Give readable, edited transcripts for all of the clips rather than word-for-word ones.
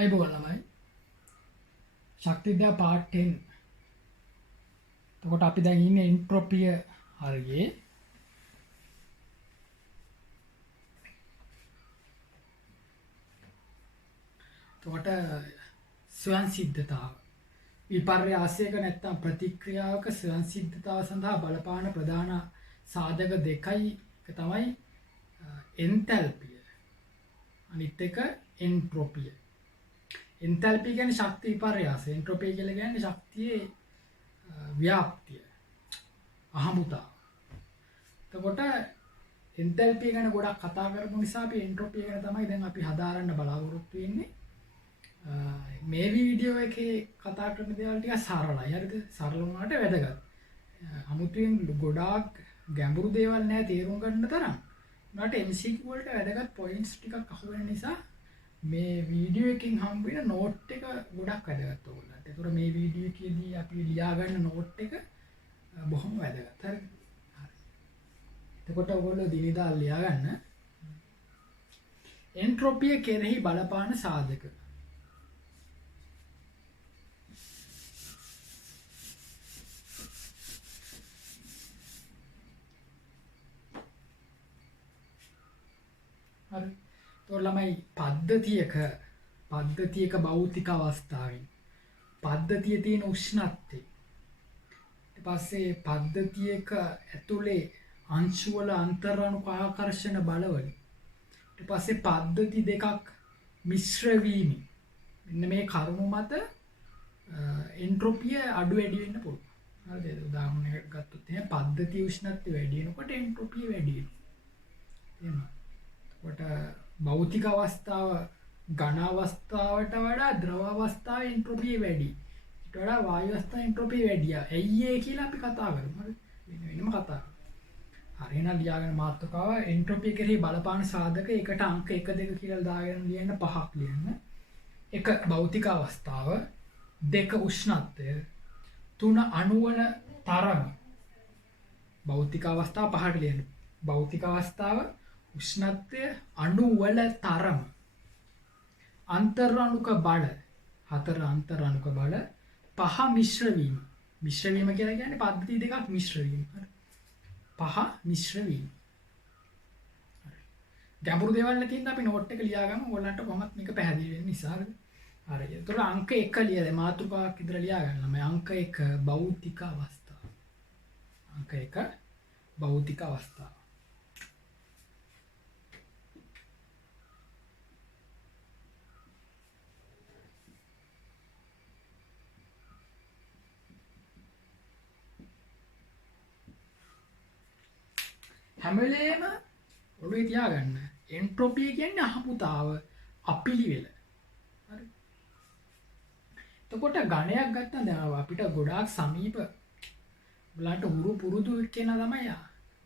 අයිබෝන් ළමයි ශක්ති විද්‍යා පාර්ට් 10. එතකොට අපි දැන් ඉන්නේ එන්ට්‍රොපිය හරියේ. එතකොට ස්වයං සිද්ධතාව විපර්යාසයක නැත්නම් ප්‍රතික්‍රියාවක ස්වයං සිද්ධතාව සඳහා බලපාන ප්‍රධාන සාධක දෙකයි. එක තමයි එන්තැල්පිය, අනිත් එක එන්ට්‍රොපිය. එන්තැල්පිය කියන්නේ ශක්ති විපර්යාසය, එන්ට්‍රොපිය කියලා කියන්නේ ශක්තියේ ව්‍යාප්තිය, අහඹුතාව. එතකොට එන්තැල්පිය ගැන ගොඩක් කතා කරපු නිසා අපි එන්ට්‍රොපිය ගැන තමයි දැන් අපි හදාරන්න බලාපොරොත්තු වෙන්නේ. මේ වීඩියෝ එකේ කතා කරන දේවල් ටික සරලයි. හරිද? සරල වුණාට වැදගත්. අමුතුවෙන් ගොඩාක් ගැඹුරු දේවල් නෑ තේරුම් ගන්න තරම්. උනාට MCQ වලට වැදගත් පොයින්ට්ස් ටිකක් අහුවෙන නිසා මේ වීඩියෝ එකෙන් හම්බ වෙන නෝට් එක ගොඩක් වැදගත් ඕගොල්ලන්ට. ඒතර මේ වීඩියෝ එකේදී අපි ලියා ගන්න නෝට් එක බොහොම වැදගත්. හරිද? හරි. එතකොට ඔයගොල්ලෝ දිනදා ලියා ගන්න එන්ට්‍රොපිය කෙරෙහි බලපාන සාධක. හරි. ඒතකොට ළමයි පද්ධතියක භෞතික අවස්ථාවෙන් පද්ධතියේ තියෙන උෂ්ණත්වය, ඊට පස්සේ පද්ධතියක ඇතුලේ අංශු වල අන්තරාණු ආකර්ෂණ බලවලින්, ඊට පස්සේ පද්ධති දෙකක් මිශ්‍ර වීම, මෙන්න මේ කරුණු මත එන්ට්‍රොපිය අඩු වැඩි වෙන්න පුළුවන්. හරිද? උදාහරණයක් ගත්තොත් එහෙනම් පද්ධතියේ උෂ්ණත්වය වැඩි වෙනකොට එන්ට්‍රොපිය වැඩි වෙනවා. එතකොට භෞතික අවස්ථාව ඝන අවස්ථාවට වඩා ද්‍රව අවස්ථාවේ එන්ට්‍රොපිය වැඩි. ඊට වඩා වායු අවස්ථාවේ එන්ට්‍රොපිය වැඩි. ඇයි ඒ කියලා අපි කතා කරමු. හරි? වෙනම කතා කරමු. හරි, එහෙනම් ලියාගෙන මාතෘකාව එන්ට්‍රොපිය කෙරෙහි බලපාන සාධක එකට අංක 1 2 කියලා දාගෙන ලියන්න 5ක් ලියන්න. 1 භෞතික අවස්ථාව, 2 උෂ්ණත්වය, 3 අණු වල තරම. භෞතික අවස්ථාව 5ට ලියන්න. භෞතික අවස්ථාව, උෂ්ණත්වය, අණු වල තරම, අන්තරාණුක බල, 4 අන්තරාණුක බල, 5 මිශ්‍ර වීම. මිශ්‍ර වීම කියලා කියන්නේ පද්ධති දෙකක් මිශ්‍ර වීම. හරි. 5 මිශ්‍ර වීම. හරි. ගැඹුරු දේවල් නැතිනම් අපි නෝට් එක ලියාගමු. ඔයගොල්ලන්ට කොහොමත් මේක පැහැදිලි වෙන්න නිසා. හරි. ඒතර අංක 1 ලියලා මාතෘකාවක් විතර ලියා ගන්න. මම අංක 1 භෞතික අවස්ථාව. අංක 1 භෞතික අවස්ථාව. හැම වෙලේම ඔළුවේ තියාගන්න එන්ට්‍රොපිය කියන්නේ අහඹුතාව, අපිලිවෙල. හරි. එතකොට ඝණයක් ගත්තා දැන් අපිට ගොඩාක් සමීප බලන්න උරු පුරුදු කෙනා තමයි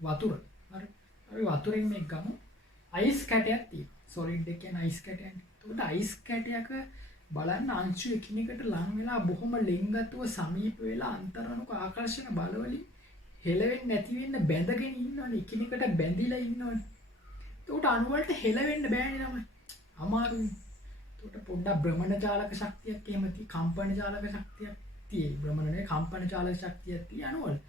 වතුර. හරි. අපි වතුරෙන් මේක ගමු. අයිස් කැටයක් තියෙනවා. සොලිඩ් එක කියන්නේ අයිස් කැටයක්. එතකොට අයිස් කැටයක බලන්න අංශු එකිනෙකට ලං වෙලා බොහොම ලෙන්ගතුව සමීප වෙලා අන්තරාණුක ආකර්ෂණ බලවලින් හෙලවෙන්නේ නැති වෙන්න බැඳගෙන ඉන්නවනේ, එකිනෙකට බැඳිලා ඉන්නවනේ. එතකොට අණු වලට හෙලවෙන්න බෑනේ ළමයි. අමාරුයි. එතකොට පොඩ්ඩක් භ්‍රමණ චාලක ශක්තියක් එහෙම කම්පන චාලක ශක්තියක් තියෙයි. භ්‍රමණ නේ කම්පන චාලක ශක්තියක් තියෙයි අණු වල.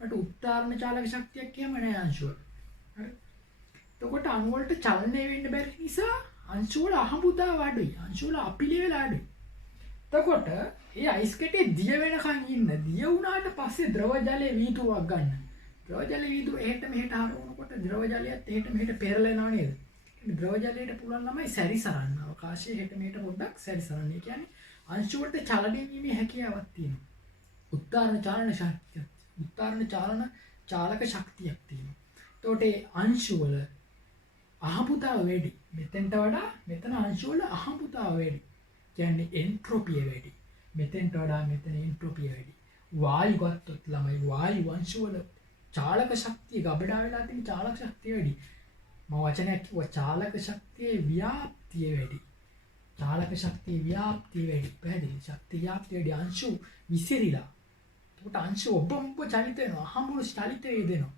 ඒකට උත්තරණ චාලක ශක්තියක් එහෙම නැහැ අංශු වල. හරි. එතකොට අණු වලට චලනය වෙන්න බැරි නිසා අංශු වල අහඹුතාව අඩුයි. අංශු වල අපිලි වෙලා අඩුයි. එතකොට ඒ අයිස් කැටේ දිය වෙනකන් ඉන්න. දිය වුණාට පස්සේ ද්‍රව ජලයේ වීදුරුවක් ගන්න. ද්‍රව ජලයේ වීදුරුව එහෙට මෙහෙට හරවනකොට ද්‍රව ජලයත් එහෙට මෙහෙට පෙරලෙනවා නේද? ද්‍රව ජලයට පුළුවන් ළමයි සැරිසරන්න. අවකාශයේ එහෙට මෙහෙට පොඩ්ඩක් සැරිසරන්න. ඒ කියන්නේ අංශු වලට චලනය වීමේ හැකියාවක් තියෙනවා. උත්තරණ චාලන ශක්තිය. උත්තරණ චාලන චාලක ශක්තියක් තියෙනවා. එතකොට ඒ අංශු වල අහඹුතාව වැඩි. මෙතෙන්ට වඩා මෙතන අංශු වල අහඹුතාව වැඩි. කියන්නේ එන්ට්‍රොපිය වැඩි. මෙතෙන්ට වඩා මෙතන එන්ට්‍රොපිය වැඩි. වායු ගත්තොත් ළමයි වායු අංශු වල චාලක ශක්තිය ගබඩා වෙලා තියෙන චාලක ශක්තිය වැඩි. මම වචනයක් කිව්වා චාලක ශක්තියේ ව්‍යාප්තිය වැඩි. චාලක ශක්තියේ ව්‍යාප්තිය වැඩි. පැහැදිලි? ශක්තිය ව්‍යාප්තිය වැඩි. අංශු විසිරිලා. එතකොට අංශු ඔබ චලිත වෙනවා. අහඹුළු චලිත වේදෙනවා.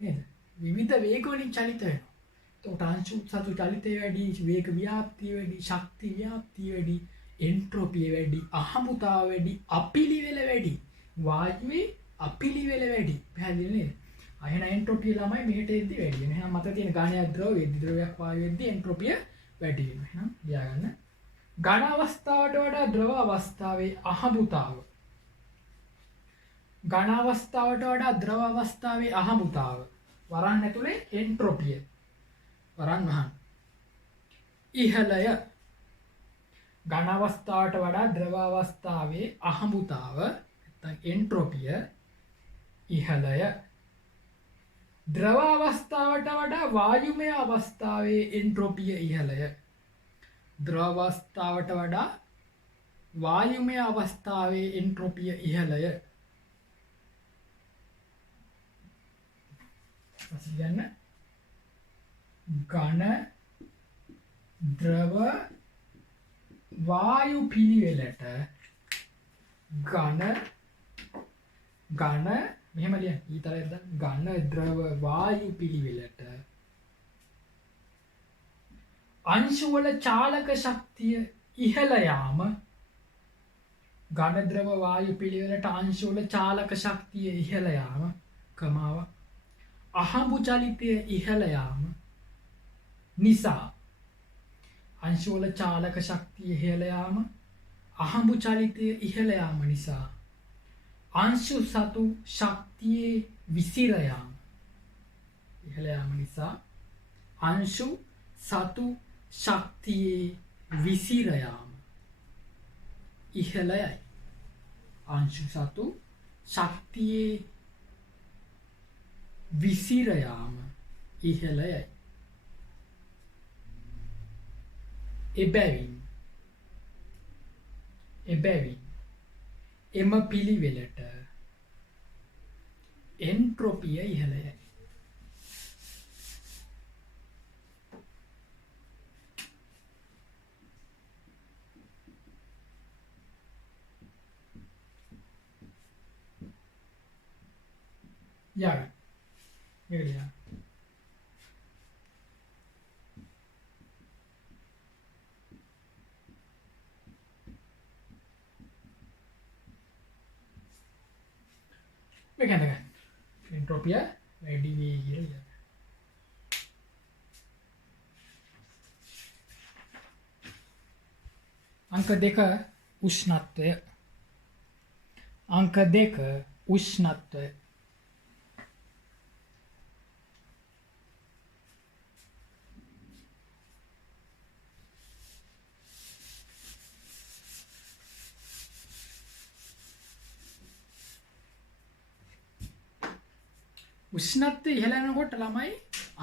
නේද? විවිධ වේග වලින් චලිත වෙනවා. එතකොට අංශු සතු චලිතය වැඩි, වේග ව්‍යාප්තිය වැඩි, ශක්ති ව්‍යාප්තිය වැඩි, එන්ට්‍රොපිය වැඩි, අහඹුතාව වැඩි, අපිලිවෙල වැඩි. වායුවේ අපිලිවෙල වැඩි. පැහැදිලි නේද? එහෙනම් එන්ට්‍රොපිය ළමයි මෙහෙට එද්දි වැඩි වෙනවා. එහෙනම් මත තියෙන ඝනයක් ද්‍රව වෙද්දි ද්‍රවයක් වායු වෙද්දි එන්ට්‍රොපිය වැඩි වෙනවා. එහෙනම් ලියාගන්න. ඝන අවස්ථාවට වඩා ද්‍රව අවස්ථාවේ අහඹුතාව. ඝන අවස්ථාවට වඩා ද්‍රව අවස්ථාවේ අහඹුතාව. වරන් ඇතුලේ එන්ට්‍රොපිය. වරන් වහන්. ඉහළය. ඝන අවස්ථාවට වඩා ද්‍රව අවස්ථාවේ අහඹුතාව නැත්නම් එන්ට්‍රොපිය ඉහළය. ද්‍රව අවස්ථාවට වඩා වායුමය අවස්ථාවේ එන්ට්‍රොපිය ඉහළය. ද්‍රව අවස්ථාවට වඩා වායුමය අවස්ථාවේ එන්ට්‍රොපිය ඉහළය. ඊළඟ ඝන ද්‍රව වායු පිළිවෙලට ඝන මෙහෙම ලියන්න ඊතරයක් දාන්න ඝන ද්‍රව වායු පිළිවෙලට අංශු වල චාලක ශක්තිය ඉහළ යාම. ඝන ද්‍රව වායු පිළිවෙලට අංශු වල චාලක ශක්තිය ඉහළ යාම කමාව අහඹු චලිතය ඉහළ යාම නිසා අංශු වල චාලක ශක්තිය ඉහළ යාම අහඹු චලිතය ඉහළ යාම නිසා අංශු සතු ශක්තියේ විසිර යාම. ඉහළ යාම නිසා අංශු සතු ශක්තියේ විසිර යාම ඉහළයයි. අංශු සතු ශක්තියේ විසිර යාම ඉහළයයි. එබැවින් එම පිළිවෙලට එන්ට්‍රොපිය ඉහළයයි. යාගන්න. මේක ලියන්න. මේක හඳගන්න. එන්ට්‍රොපිය වැඩි වෙයි කියලා ලියන්න. අංක 2 උෂ්ණත්වය. අංක 2 උෂ්ණත්වය. උෂ්ණත්වය ඉහළ යනකොට ළමයි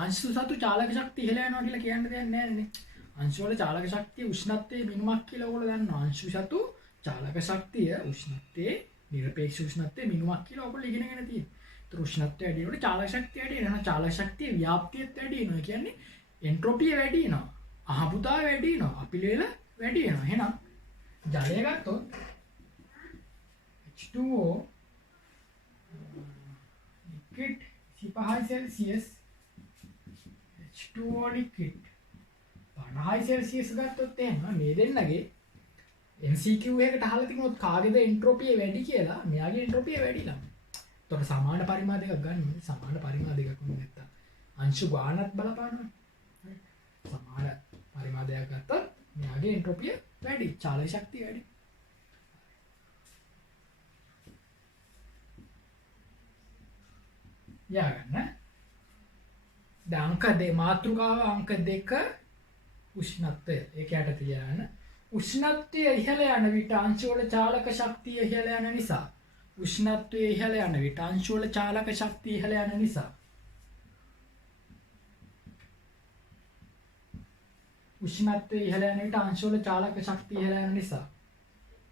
අංශු සතු චාලක ශක්තිය ඉහළ යනවා කියලා කියන්න දෙයක් නැහැ නේ. අංශු වල චාලක ශක්තිය උෂ්ණත්වයේ මිනුමක් කියලා ඔයගොල්ලෝ දන්නවා. අංශු සතු චාලක ශක්තිය උෂ්ණත්වයේ නිරපේක්ෂ උෂ්ණත්වයේ මිනුමක් කියලා ඔයගොල්ලෝ ඉගෙනගෙන තියෙනවා. ඒතර උෂ්ණත්වය වැඩි වෙනකොට චාලක ශක්තිය වැඩි වෙනවා. චාලක ශක්තිය ව්‍යාප්තියත් වැඩි වෙනවා. කියන්නේ එන්ට්‍රොපිය වැඩි වෙනවා. අහඹුතාව වැඩි වෙනවා. අපිලිවෙල වැඩි වෙනවා. එහෙනම් ජලය ගත්තොත් H2O liquid 5 Celsius H2O liquid 50 Celsius ගත්තොත් එහෙම මේ දෙන්නගේ MCQ එකකට අහලා තිබුණොත් කාගේද එන්ට්‍රොපිය වැඩි කියලා මෙයාගේ එන්ට්‍රොපිය වැඩි ළම. එතකොට සමාන පරිමාණ දෙකක් ගන්න ඕනේ. සමාන පරිමාණ දෙකක් වුණ නැත්තම් අංශු ගානත් බලපානවා. සමාන පරිමාණ දෙකක් ගත්තොත් මෙයාගේ එන්ට්‍රොපිය වැඩි. චාලක ශක්තිය වැඩි. යාගන්න. දැන් අංක 2 මාතෘකාව අංක 2 උෂ්ණත්වය. ඒක යට තියාගන්න. උෂ්ණත්වය ඉහළ යන විට අංශු වල චාලක ශක්තිය ඉහළ යන නිසා උෂ්ණත්වය ඉහළ යන විට අංශු වල චාලක ශක්තිය ඉහළ යන නිසා උෂ්ණත්වය ඉහළ යන විට අංශු වල චාලක ශක්තිය ඉහළ යන නිසා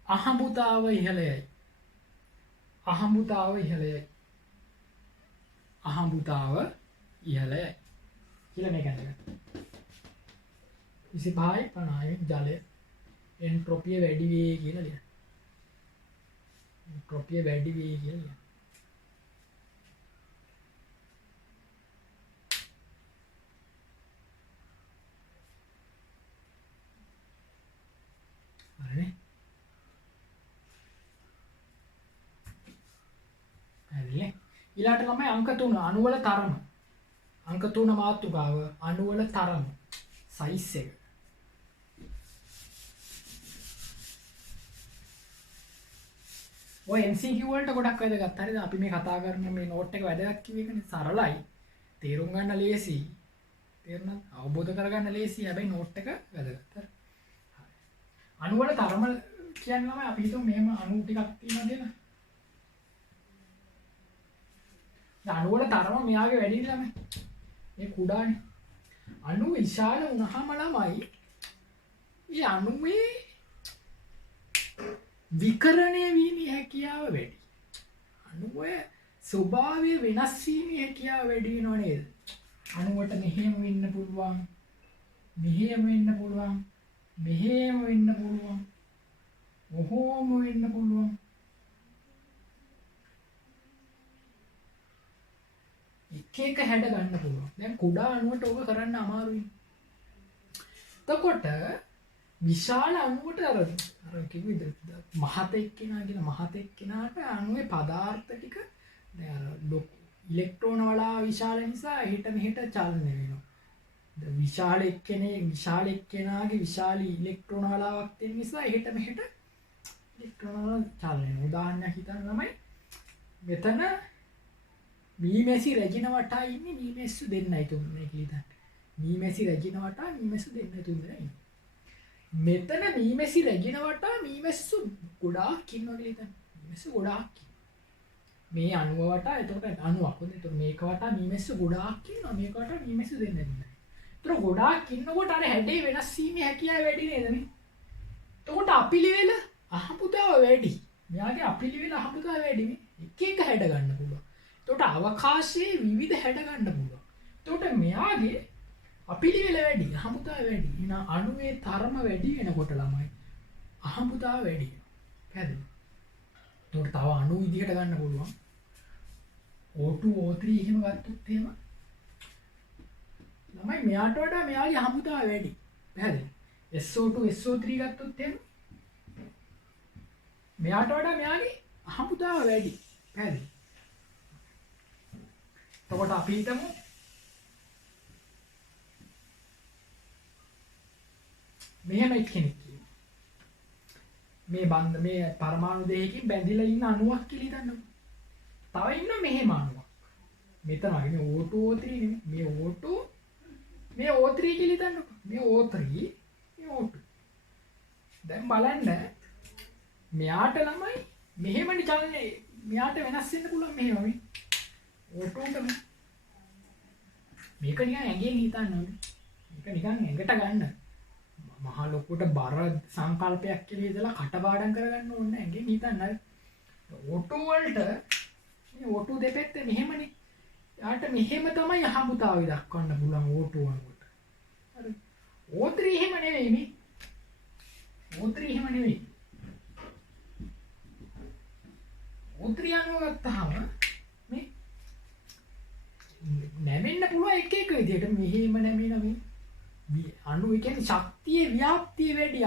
අහඹුතාව ඉහළයයි. අහඹුතාව ඉහළයයි. අහඹුතාව ඉහළයයි කියලා මේක අඳගන්න. 25යි 50යි ජලය එන්ට්‍රොපිය වැඩි වේ කියලා ලියන්න. එන්ට්‍රොපිය වැඩි වේ කියලා ලියන්න. හරිනේ. හරිනේ. ඊළාට තමයි අංක 3 අණු වල තරම. අංක 3 මාතෘකාව අණු වල තරම සයිස් එක. ඔය MCQ වලට ගොඩක් වැදගත්. හරිද? අපි මේ කතා කරන මේ නෝට් එක වැදගත් කිව්ව එකනේ සරලයි. තේරුම් ගන්න ලේසි. තේරුණාද? අවබෝධ කරගන්න ලේසි. හැබැයි නෝට් එක වැදගත්. හරි. අණු වල තරම කියන්නේ අපි හිතමු මෙහෙම අණු ටිකක් තියෙනවා කියලා. අණු වල තරම මෙයාගේ වැඩි ළමයි. මේ කුඩානේ. අණු විශාල වුණාම ළමයි ඒ අණුවේ විකරණය වීමේ හැකියාව වැඩි. අණුවේ ස්වභාවය වෙනස් වීමේ හැකියාව වැඩි වෙනව නේද? අණුවට මෙහෙම වෙන්න පුළුවන්. මෙහෙම වෙන්න පුළුවන්. මෙහෙම වෙන්න පුළුවන්. ඔහොම වෙන්න පුළුවන්. එක හැඩ ගන්න පුළුවන්. දැන් කුඩා අණුවට ඕක කරන්න අමාරුයි. එතකොට විශාල අණුවට අර කිව්වද මහත එක්කෙනා කියන මහත එක්කෙනාට අණුවේ පදාර්ථ ටික දැන් අර ඉලෙක්ට්‍රෝන වල විශාල නිසා එහෙට මෙහෙට චලනය වෙනවා. දැන් විශාල එක්කෙනාගේ විශාල ඉලෙක්ට්‍රෝන වලාවක් තියෙන නිසා එහෙට මෙහෙට ඉලෙක්ට්‍රෝන වල චලනය වෙනවා. උදාහරණයක් හිතන්න ළමයි මෙතන මීමැසි රැජින වටා ඉන්නේ මීමැස්සු දෙන්නයි තුන්දෙනෙක් කියලා හිතන්න. මීමැසි රැජින වටා මීමැස්සු දෙන්නයි තුන්දෙනා ඉන්නේ. මෙතන මීමැසි රැජින වටා මීමැස්සු ගොඩාක් ඉන්නවා කියලා හිතන්න. මීමැස්සු ගොඩාක් මේ අණුව වටා එතකොට අණුවක් හොඳ. එතකොට මේක වටා මීමැස්සු ගොඩාක් ඉන්නවා. මේක වටා මීමැස්සු දෙන්නයි ඉන්නේ. එතකොට ගොඩාක් ඉන්නකොට අර හැඩේ වෙනස් වීමේ හැකියාව වැඩි නේද මේ? එතකොට අපිලිවෙල අහඹුතාව වැඩි. මෙයාගේ අපිලිවෙල අහඹුතාව වැඩි මේ. එක හැඩ ගන්න පුළුවන්. එතකොට අවකාශයේ විවිධ හැඩ ගන්න පුළුවන්. එතකොට මෙයාගේ අපිලිවෙල වැඩි, අහඹුතාව වැඩි. එහෙනම් අණුවේ තරම වැඩි වෙනකොට ළමයි අහඹුතාව වැඩි වෙනවා. පැහැදිලිද? එතකොට තව අණු විදිහට ගන්න පුළුවන්. O2 O3 එහෙම ගත්තොත් එහෙම ළමයි මෙයාට වඩා මෙයාගේ අහඹුතාව වැඩි. පැහැදිලිද? SO2 SO3 ගත්තොත් එහෙම මෙයාට වඩා මෙයාගේ අහඹුතාව වැඩි. පැහැදිලිද? එතකොට අපි හිතමු මෙහෙම එක්කෙනෙක් කියනවා. මේ පරමාණු දෙකකින් බැඳිලා ඉන්න අණුවක් කියලා හිතන්නකෝ. තව ඉන්න මෙහෙම අණුවක්. මෙතන වගේ මේ O2 O3 නෙමෙයි. මේ O2 මේ O3 කියලා හිතන්නකෝ. මේ O3 මේ O2. දැන් බලන්න මෙයාට ළමයි මෙහෙමනි චලනේ. මෙයාට වෙනස් වෙන්න පුළුවන් මෙහෙම මේ. O2ට මේක නිකන් ඇඟෙන් හිතන්න ඕනේ. මේක නිකන් ඇඟට ගන්න. මහා ලොකුට බර සංකල්පයක් කියලා ඉඳලා කටපාඩම් කරගන්න ඕනේ නැහැ. ඇඟෙන් හිතන්න. O2 වලට මේ O2 දෙපැත්තේ මෙහෙමනේ. යාට මෙහෙම තමයි අහඹුතාවය දක්වන්න පුළුවන් O2 වලට. හරි. O3 එහෙම නෙවෙයි මේ. O3 එහෙම නෙවෙයි. O3 අණුව ගත්තාම මේ නැමෙන්න පුළුවන් එක විදිහට මෙහෙම නැමෙන මේ අණු කියන්නේ ශක්තිය ව්‍යාප්තිය වැඩි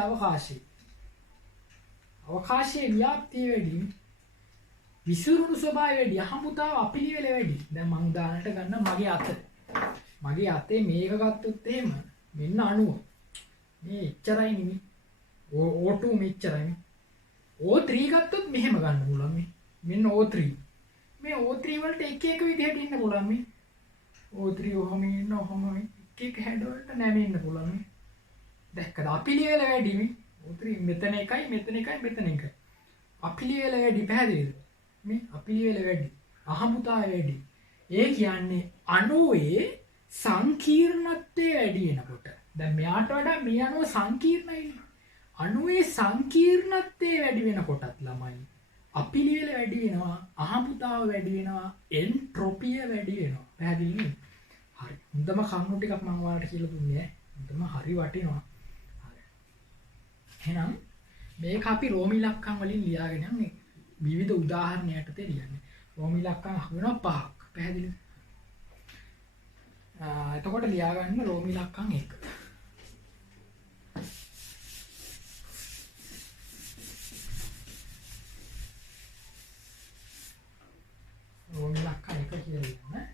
අවකාශයේ ව්‍යාප්තිය වැඩි විසිරුණු ස්වභාවය වැඩි අහඹුතාව අපිලිවෙල වැඩි. දැන් මම උදාහරණයක් ගන්න මගේ අතේ මේක ගත්තොත් එහෙම මෙන්න අණුව මේ එච්චරයි නෙමෙයි O2 මෙච්චරයි O3 ගත්තොත් මෙහෙම ගන්න පුළුවන් මේ මෙන්න O3 මේ O3 වලට එක විදිහට ඉන්න පුළුවන් මේ O3 ඔහම ඉන්න ඔහම එක හැඩ වලට නැමෙන්න පුළුවන් මේ දැක්කද අපිලිවෙල වැඩි මේ O3 මෙතන එකයි මෙතන එකයි අපිලිවෙල වැඩි. පැහැදිලිද? මේ අපිලිවෙල වැඩි අහඹුතාවය වැඩි. ඒ කියන්නේ අණුවේ සංකීර්ණත්වය වැඩි වෙනකොට දැන් මෙයාට වඩා මේ අණුව සංකීර්ණයි. අණුවේ සංකීර්ණත්වය වැඩි වෙනකොටත් ළමයි අපිලිවෙල වැඩි වෙනවා, අහඹුතාව වැඩි වෙනවා, එන්ට්‍රොපිය වැඩි වෙනවා. පැහැදිලිද? හරි. හොඳම කරුණු ටිකක් මම ඔයාලට කියලා දුන්නේ. හොඳම හරි වටිනවා. හරි. එහෙනම් මේක අපි රෝමි ඉලක්කම් වලින් ලියාගෙන යන්නේ. විවිධ උදාහරණ යටතේ ලියන්නේ. රෝමි ඉලක්කම් වෙනවා 5ක්. පැහැදිලිද? එතකොට ලියා ගන්න රෝමි ඉලක්කම් 1. රෝමි ඉලක්කම් 1 කියලා ලියන්න.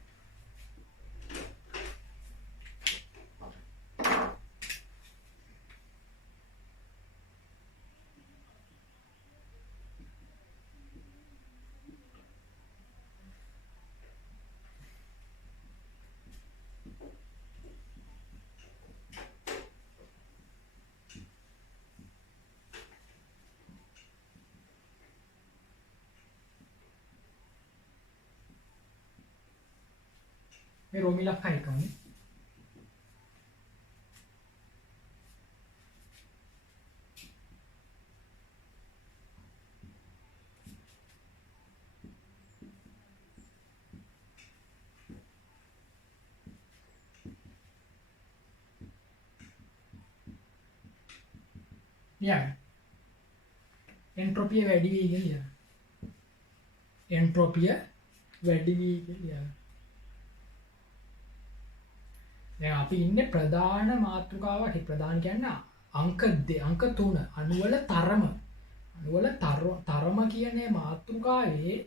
මේ රෝමි ඉලක්කම් 1නේ. ලියන්න. එන්ට්‍රොපිය වැඩි වෙයි කියලා ලියන්න. එන්ට්‍රොපිය වැඩි වෙයි කියලා ලියන්න. දැන් අපි ඉන්නේ ප්‍රධාන මාතෘකාවක්. ඒ ප්‍රධාන කියන්නේ අංක 3 අණුවල තරම. අණුවල තරම කියන්නේ මාතෘකාවේ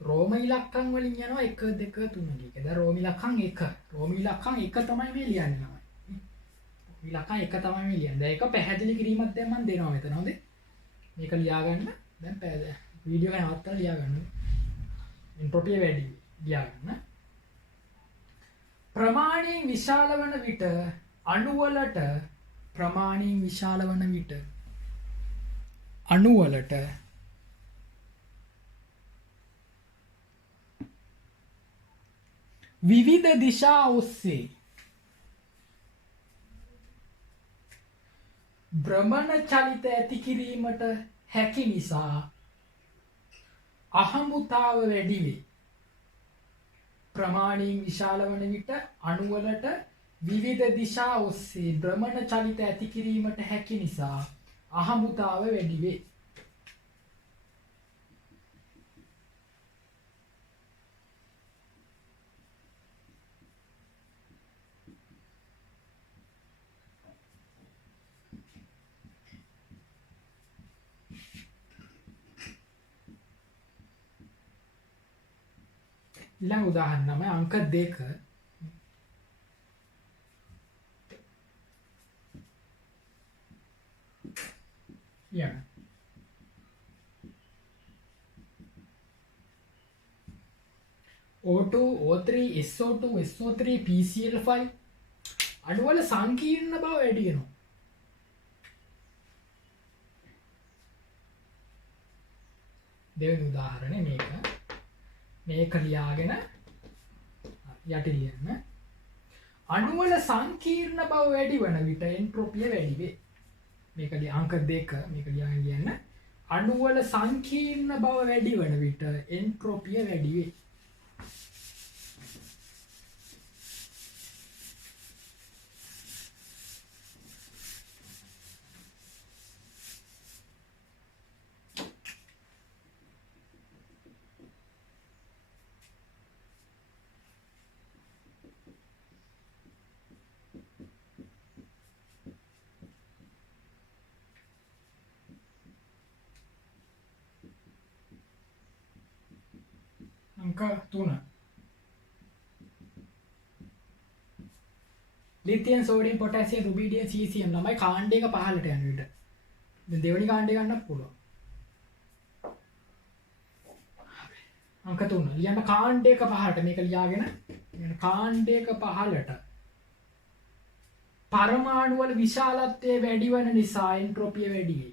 රෝම ඉලක්කම් වලින් යනවා 1 2 3 කිය. දැන් රෝම ඉලක්කම් 1. රෝම ඉලක්කම් 1 තමයි මේ ලියන්නේ. ඉලක්කම් 1 තමයි මේ ලියන්නේ. දැන් ඒක පැහැදිලි කිරීමක් දැන් මම දෙනවා මෙතන. හොඳේ. මේක ලියා ගන්න. දැන් වීඩියෝ එක නවත්තලා ලියා ගන්න. එන්ට්‍රොපිය වැඩි ලියා ගන්න. ප්‍රමාණයෙන් විශාල වන විට අණුවලට ප්‍රමාණයෙන් විශාල වන විට අණුවලට විවිධ දිශා ඔස්සේ භ්‍රමණ චලිත ඇති කිරීමට හැකි නිසා අහඹුතාව වැඩි වේ. ප්‍රමාණයෙන් විශාල වන විට අණුවලට විවිධ දිශා ඔස්සේ භ්‍රමණ චලිත ඇති කිරීමට හැකි නිසා අහඹුතාව වැඩි වේ. ඊළඟ උදාහරණ තමයි අංක 2. Yeah. O2, O3, SO2, SO3, PCl5 අණුවල සංකීර්ණ බව වැඩි වෙනවා. දෙවෙනි උදාහරණය මේක. මේක ලියාගෙන යටි ලියන්න. අණුවල සංකීර්ණ බව වැඩි වන විට එන්ට්‍රොපිය වැඩි වේ. මේක අංක 2 මේක ලියාගෙන ලියන්න. අණුවල සංකීර්ණ බව වැඩි වන විට එන්ට්‍රොපිය වැඩි වේ. අංක 3 ලිතියම් සෝඩියම් පොටෑසියම් රුබීඩියම් සීසියම් ළමයි කාණ්ඩයක පහළට යන විට දැන් දෙවෙනි කාණ්ඩය ගන්නත් පුළුවන්. අංක 3 ලියන්න කාණ්ඩයක පහළට මේක ලියාගෙන ලියන්න කාණ්ඩයක පහළට පරමාණු වල විශාලත්වය වැඩි වන නිසා එන්ට්‍රොපිය වැඩි වෙයි.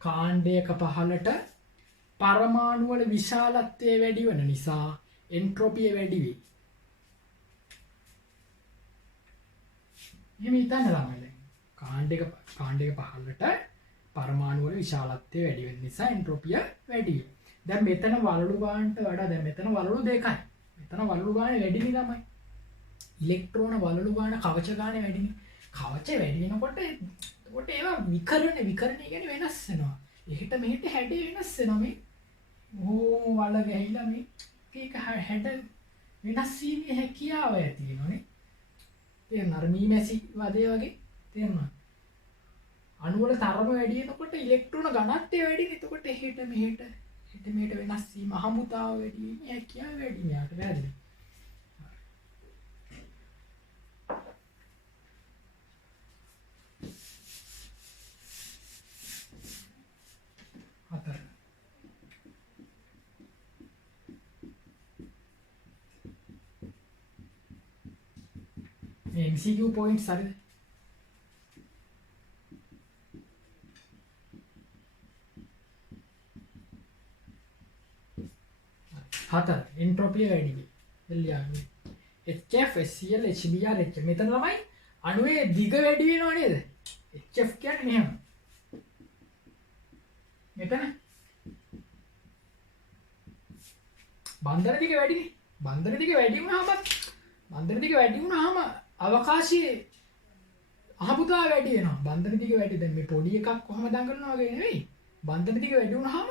කාණ්ඩයක පහළට පරමාණු වල විශාලත්වය වැඩි වන නිසා එන්ට්‍රොපිය වැඩි වෙයි. එහෙම හිතන්න ළමයි. කාණ්ඩයක පහළට පරමාණු වල විශාලත්වය වැඩි වෙන නිසා එන්ට්‍රොපිය වැඩි වෙයි. දැන් මෙතන වලලු ගානට වඩා දැන් මෙතන වලලු දෙකයි. මෙතන වලලු ගාන වැඩිනේ ළමයි. ඉලෙක්ට්‍රෝන වලලු ගාන කවච ගාන වැඩිනේ. කවච වැඩි වෙනකොට එතකොට ඒවා විකරණය කියන්නේ වෙනස් වෙනවා. එහෙට මෙහෙට හැඩය වෙනස් වෙනවා මේ. වල ගැහිලා මේ එක හැඩ වෙනස් වීමේ හැකියාව ඇති වෙනවනේ. තේරෙනවද? අර මීමැසි වදේ වගේ තේරෙනවද? අණු වල තරම වැඩි වෙනකොට ඉලෙක්ට්‍රෝන ඝනත්වය වැඩිනේ. එතකොට එහෙට මෙහෙට එහෙට මෙහෙට වෙනස් වීම අහඹුතාව වැඩි වීම හැකියාව වැඩි වීම යාට වැරදිද? හතර මේ MCQ points හරිද? හතර එන්ට්‍රොපිය වැඩි වෙයි. එල්ලියාගේ HF HCl HBr H මෙතන ළමයි අණුවේ දිග වැඩි වෙනව නේද? HF කියන්නේ මෙහෙම. මෙතන බන්ධන දිග වැඩිනේ. බන්ධන දිග වැඩි වුණාම අවකාශයේ අහඹුතාව වැඩි වෙනවා. බන්ධන දිග වැඩි. දැන් මේ පොඩි එකක් කොහොම දඟලනවා වගේ නෙවෙයි. බන්ධන දිග වැඩි වුණාම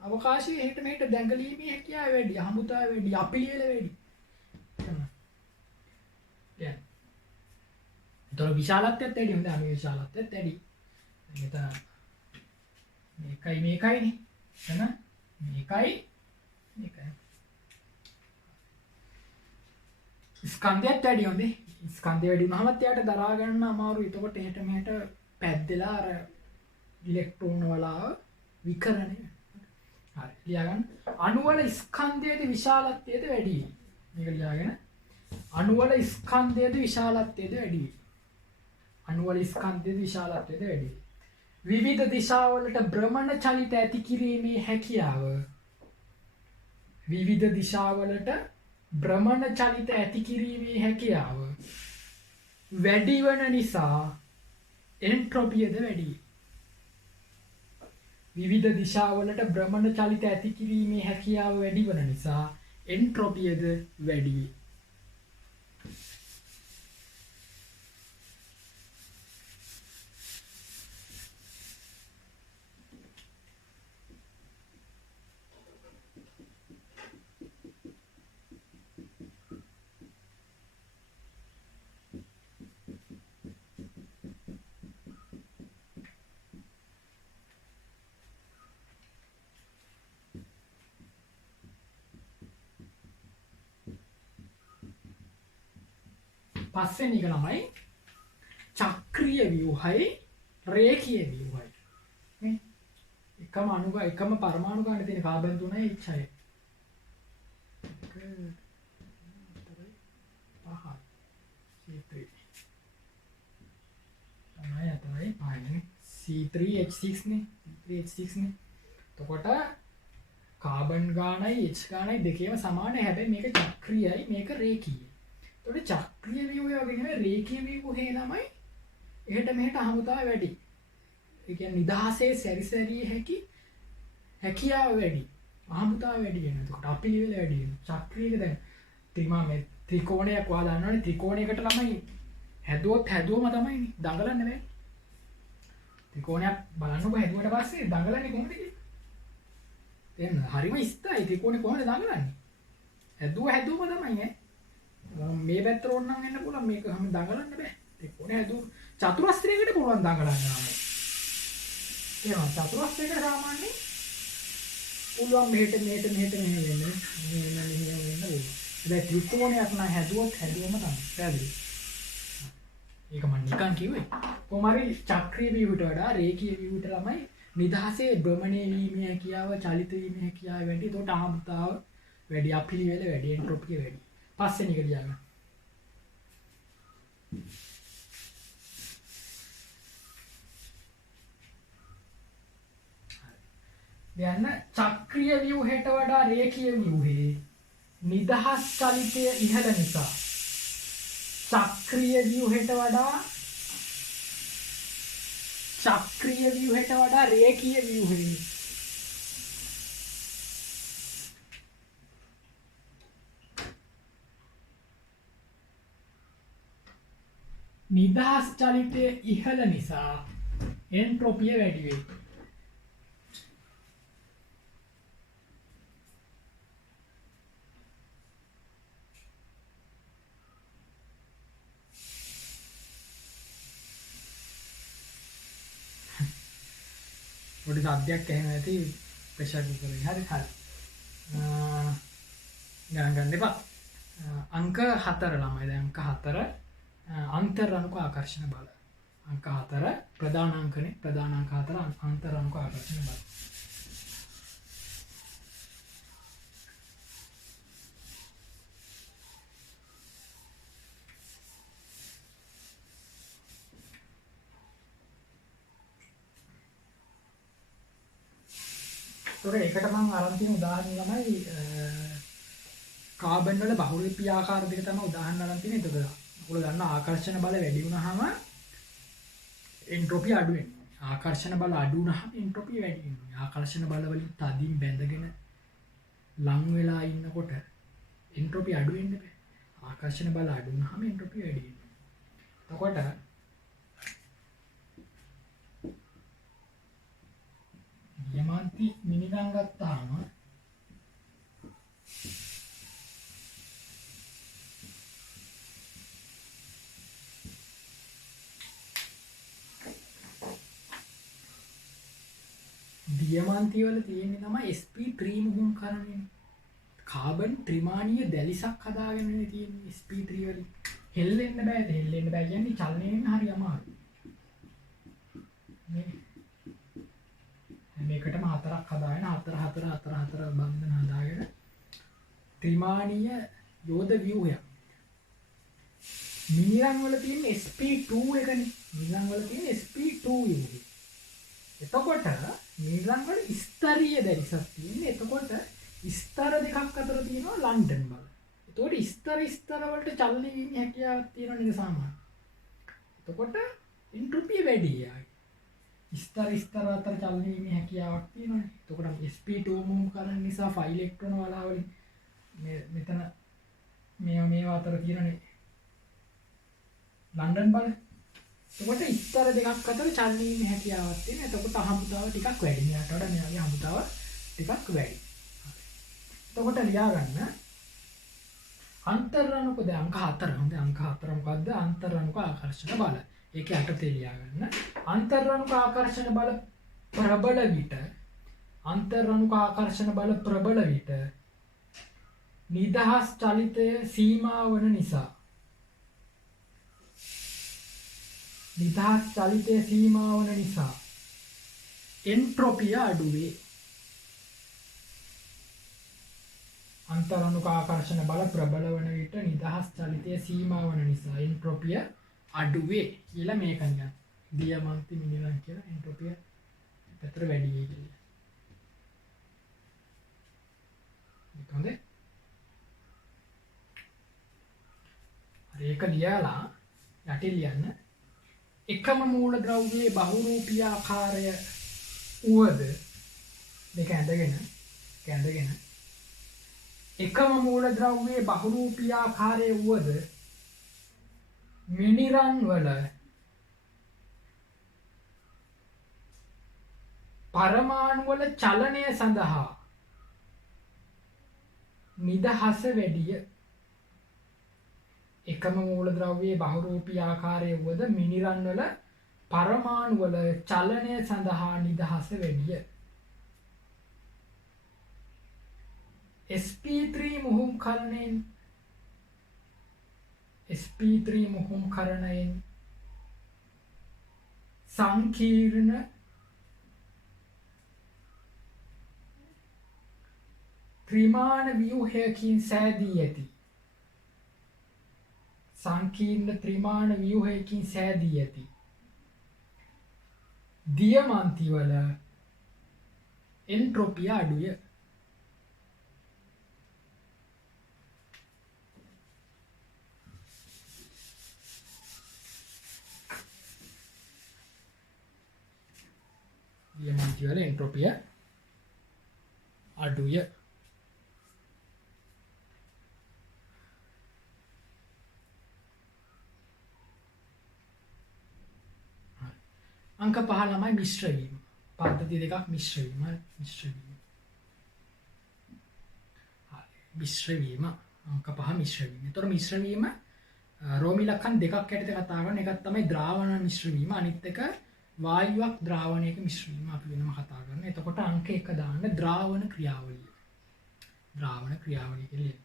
අවකාශයේ එහෙට මෙහෙට දැඟලීමේ හැකියාව වැඩි, අහඹුතාව වැඩි, අපිලියල වැඩි. දැන් ඒතර විශාලත්වයත් වැඩි. හොඳ අණු විශාලත්වයත් වැඩි. මෙතන මේකයිනේ. එතන මේකයි. ස්කන්ධයත් වැඩි හොඳේ. ස්කන්ධය වැඩි වුණාමත් එයාට දරා ගන්න අමාරුයි. එතකොට එහෙට මෙහෙට පැද්දලා අර ඉලෙක්ට්‍රෝන වලාව විකරණය. හරි. ලියාගන්න. අණු වල ස්කන්ධයේද විශාලත්වයේද වැඩි. මේක ලියාගෙන. අණු වල ස්කන්ධයේද විශාලත්වයේද වැඩි. අණු වල ස්කන්ධයේද විශාලත්වයේද වැඩි. විවිධ දිශාවලට භ්‍රමණ චලිත ඇති කිරීමේ හැකියාව. විවිධ දිශාවලට භ්‍රමණ චලිත ඇති කිරීමේ හැකියාව වැඩි වන නිසා එන්ට්‍රොපියද වැඩි. විවිධ දිශාවලට භ්‍රමණ චලිත ඇති කිරීමේ හැකියාව වැඩි වන නිසා එන්ට්‍රොපියද වැඩි. පස්වෙනි එක ළමයි චක්‍රීය ව්‍යුහයි රේඛීය ව්‍යුහයි. මේ එකම අණුක එකම පරමාණු ගන්න තියෙන කාබන් 3යි H6. 3H6 නේ. එතකොට කාබන් ගානයි H ගානයි දෙකේම සමානයි. හැබැයි මේක චක්‍රීයයි මේක රේඛීයයි. එතකොට චක්‍රීය ව්‍යුහය වගේ නෙවෙයි රේඛීය ව්‍යුහේ ළමයි එහෙට මෙහෙට අහමුතාව වැඩි. ඒ කියන්නේ නිදහසේ සැරිසැරිය හැකියාව වැඩි. අහමුතාව වැඩි වෙනවා. එතකොට අපිලිවෙල වැඩි වෙනවා. චක්‍රීයක දැන් මේ ත්‍රිකෝණයක් ඔයා දන්නවනේ ත්‍රිකෝණයකට ළමයි හැදුවම තමයි දඟලන්නේ බෑ. ත්‍රිකෝණයක් බලන්නකො හැදුවට පස්සේ දඟලන්නේ කොහොමද කියලා. තේරෙනවද? හරිම ඉස්තයි ත්‍රිකෝණේ කොහොමද දඟලන්නේ? හැදුවම තමයි නේ. මේ පැත්තට ඕනනම් එන්න පුළුවන් මේක හැම දඟලන්න බෑ. ත්‍රිකෝණය හැදුව චතුරස්‍රයකට පුළුවන් දඟලන්න ආවේ. එහෙනම් චතුරස්‍රයකට සාමාන්‍යයෙන් පුළුවන් මෙහෙට මෙහෙ වෙන්නේ. මෙහෙම වෙන්න. දැන් ත්‍රිකෝණයක් නම් හැදුවම තමයි. පැහැදිලි? ඒක මම නිකන් කිව්වේ. කොහොම හරි චක්‍රීය ව්‍යුහයට වඩා රේඛීය ව්‍යුහයට ළමයි නිදහසේ භ්‍රමණය වීමේ හැකියාව, චලිත වීමේ හැකියාව වැඩි. ඒකට අහඹුතාව වැඩි, අපිලිවෙල වැඩි, එන්ට්‍රොපිය වැඩි. පස්වෙනි එක ලියන්න. දැන් චක්‍රීය ව්‍යුහයට වඩා රේඛීය ව්‍යුහේ නිදහස් චලිතය ඉහළ නිසා චක්‍රීය ව්‍යුහයට වඩා රේඛීය ව්‍යුහේ නිදහස් චලිතය ඉහළ නිසා එන්ට්‍රොපිය වැඩි වෙයි. පොඩි සද්දයක් ඇහෙනවා ඇති ප්‍රෙෂර් කුකර් එක. හරි හරි. ගණන් ගන්න එපා. අංක 4 ළමයි. දැන් අංක 4 අන්තර් අණුක ආකර්ෂණ බල. අංක 4 ප්‍රධාන අංකනේ. ප්‍රධාන අංක 4 අන්තර් අණුක ආකර්ෂණ බල. තොර ඒකට මම අරන් තියෙන උදාහරණ ළමයි කාබන් වල බහුරූපී ආකාර දෙක තමයි උදාහරණ අරන් තියෙන්නේ. එතකොට ඔයගොල්ලෝ දන්න ආකර්ෂණ බල වැඩි වුණාම එන්ට්‍රොපි අඩු වෙනවා. ආකර්ෂණ බල අඩු වුණාම එන්ට්‍රොපි වැඩි වෙනවා. ආකර්ෂණ බල වලින් තදින් බැඳගෙන ලං වෙලා ඉන්නකොට එන්ට්‍රොපි අඩු වෙන්න බෑ. ආකර්ෂණ බල අඩු වුණාම එන්ට්‍රොපි වැඩි වෙනවා. එතකොට යමාන්ති මිනිගන් ගත්තාම දියමාන්ති වල තියෙන්නේ තමයි sp3 මුහුණුකරණය. කාබන් ත්‍රිමාණීය දැලිසක් හදාගෙනනේ තියෙන්නේ sp3 වලින්. හෙල්ලෙන්න බෑ. හෙල්ලෙන්න බෑ කියන්නේ චලනයෙන් හරි අමාරුයි. මේකටම හතරක් හදාගෙන හතර බන්ධන හදාගෙන ත්‍රිමාණීය යෝධ ව්‍යුහයක්. මිනිරන් වල තියෙන sp2 එකනේ. මිනිරන් වල තියෙන sp2 ව්‍යුහය. එතකොට මිනිරන් වල ස්තරීය දැරිසක් තියෙන්නේ. එතකොට ස්තර දෙකක් අතර තියෙනවා ලන්ඩන් බල. එතකොට ස්තර වලට චලනය වෙන්න හැකියාවක් තියෙනවා නේද සාමාන්‍ය. එතකොට එන්ට්‍රොපිය වැඩි යයි. ස්තර අතර චලනය වීමේ හැකියාවක් තියෙනවානේ. එතකොට sp2 මුහුණුකරණ නිසා 5 ඉලෙක්ට්‍රෝන වල වලින් මෙතන මේවා අතර තියෙනනේ ලන්ඩන් බල. එතකොට ස්තර දෙකක් අතර චලනය වීමේ හැකියාවක් තියෙනවා. එතකොට අහඹුතාව ටිකක් වැඩි. මෙයාට වඩා මෙයාගේ අහඹුතාව ටිකක් වැඩි. එතකොට ලියා ගන්න අන්තර් අණුක දැන් අංක 4. හොඳ අංක 4 මොකද්ද? අන්තර් අණුක ආකර්ෂණ බල. ඒකේ අටතේ ලියා ගන්න. අන්තර් අණුක ආකර්ෂණ බල ප්‍රබල විට අන්තර් අණුක ආකර්ෂණ බල ප්‍රබල විට නිදහස් චලිතය සීමා වන නිසා එන්ට්‍රොපිය අඩු වේ. අන්තර් අණුක ආකර්ෂණ බල ප්‍රබල වන විට නිදහස් චලිතය සීමා වන නිසා එන්ට්‍රොපිය අඩු වේ කියලා මේක නිකන් දියමන්ති මිනිරන් කියලා එන්ට්‍රොපිය පැතර වැඩි වෙයි කියලා. ඒක හොඳයි. හරි ඒක ලියලා යටි ලියන්න. එකම මූලද්‍රව්‍යයේ බහුරූපී ආකාරය උවද මේක ඇඳගෙන එකම මූලද්‍රව්‍යයේ බහුරූපී ආකාරය උවද මිනිරන් වල පරමාණු වල චලනය සඳහා නිදහස වැඩිය. එකම මූලද්‍රව්‍යයේ බහුරූපී ආකාරය වුවද මිනිරන් වල පරමාණු වල චලනය සඳහා නිදහස වැඩිය. sp3 මුහුණුකරණයෙන් සංකීර්ණ ත්‍රිමාණ ව්‍යුහයකින් සෑදී ඇති. සංකීර්ණ ත්‍රිමාණ ව්‍යුහයකින් සෑදී ඇති දියමන්ති වල එන්ට්‍රොපිය අඩුය. දියමන්ති වල එන්ට්‍රොපිය අඩුය. අංක 5 ළමයි මිශ්‍ර වීම. පද්ධති දෙකක් මිශ්‍ර වීම. මිශ්‍ර වීම අංක 5 මිශ්‍ර වීම. ඒතර මිශ්‍ර වීම රෝමි ලක්ෂණ දෙකක් ඇතුළත කතා කරන එකක් තමයි ද්‍රාවණ මිශ්‍ර වීම. අනිත් එක වායුවක් ද්‍රාවණයක මිශ්‍ර වීම අපි වෙනම කතා කරනවා. එතකොට අංක 1 දාන්න ද්‍රාවණ ක්‍රියාවලිය. ද්‍රාවණ ක්‍රියාවලිය කියන්නේ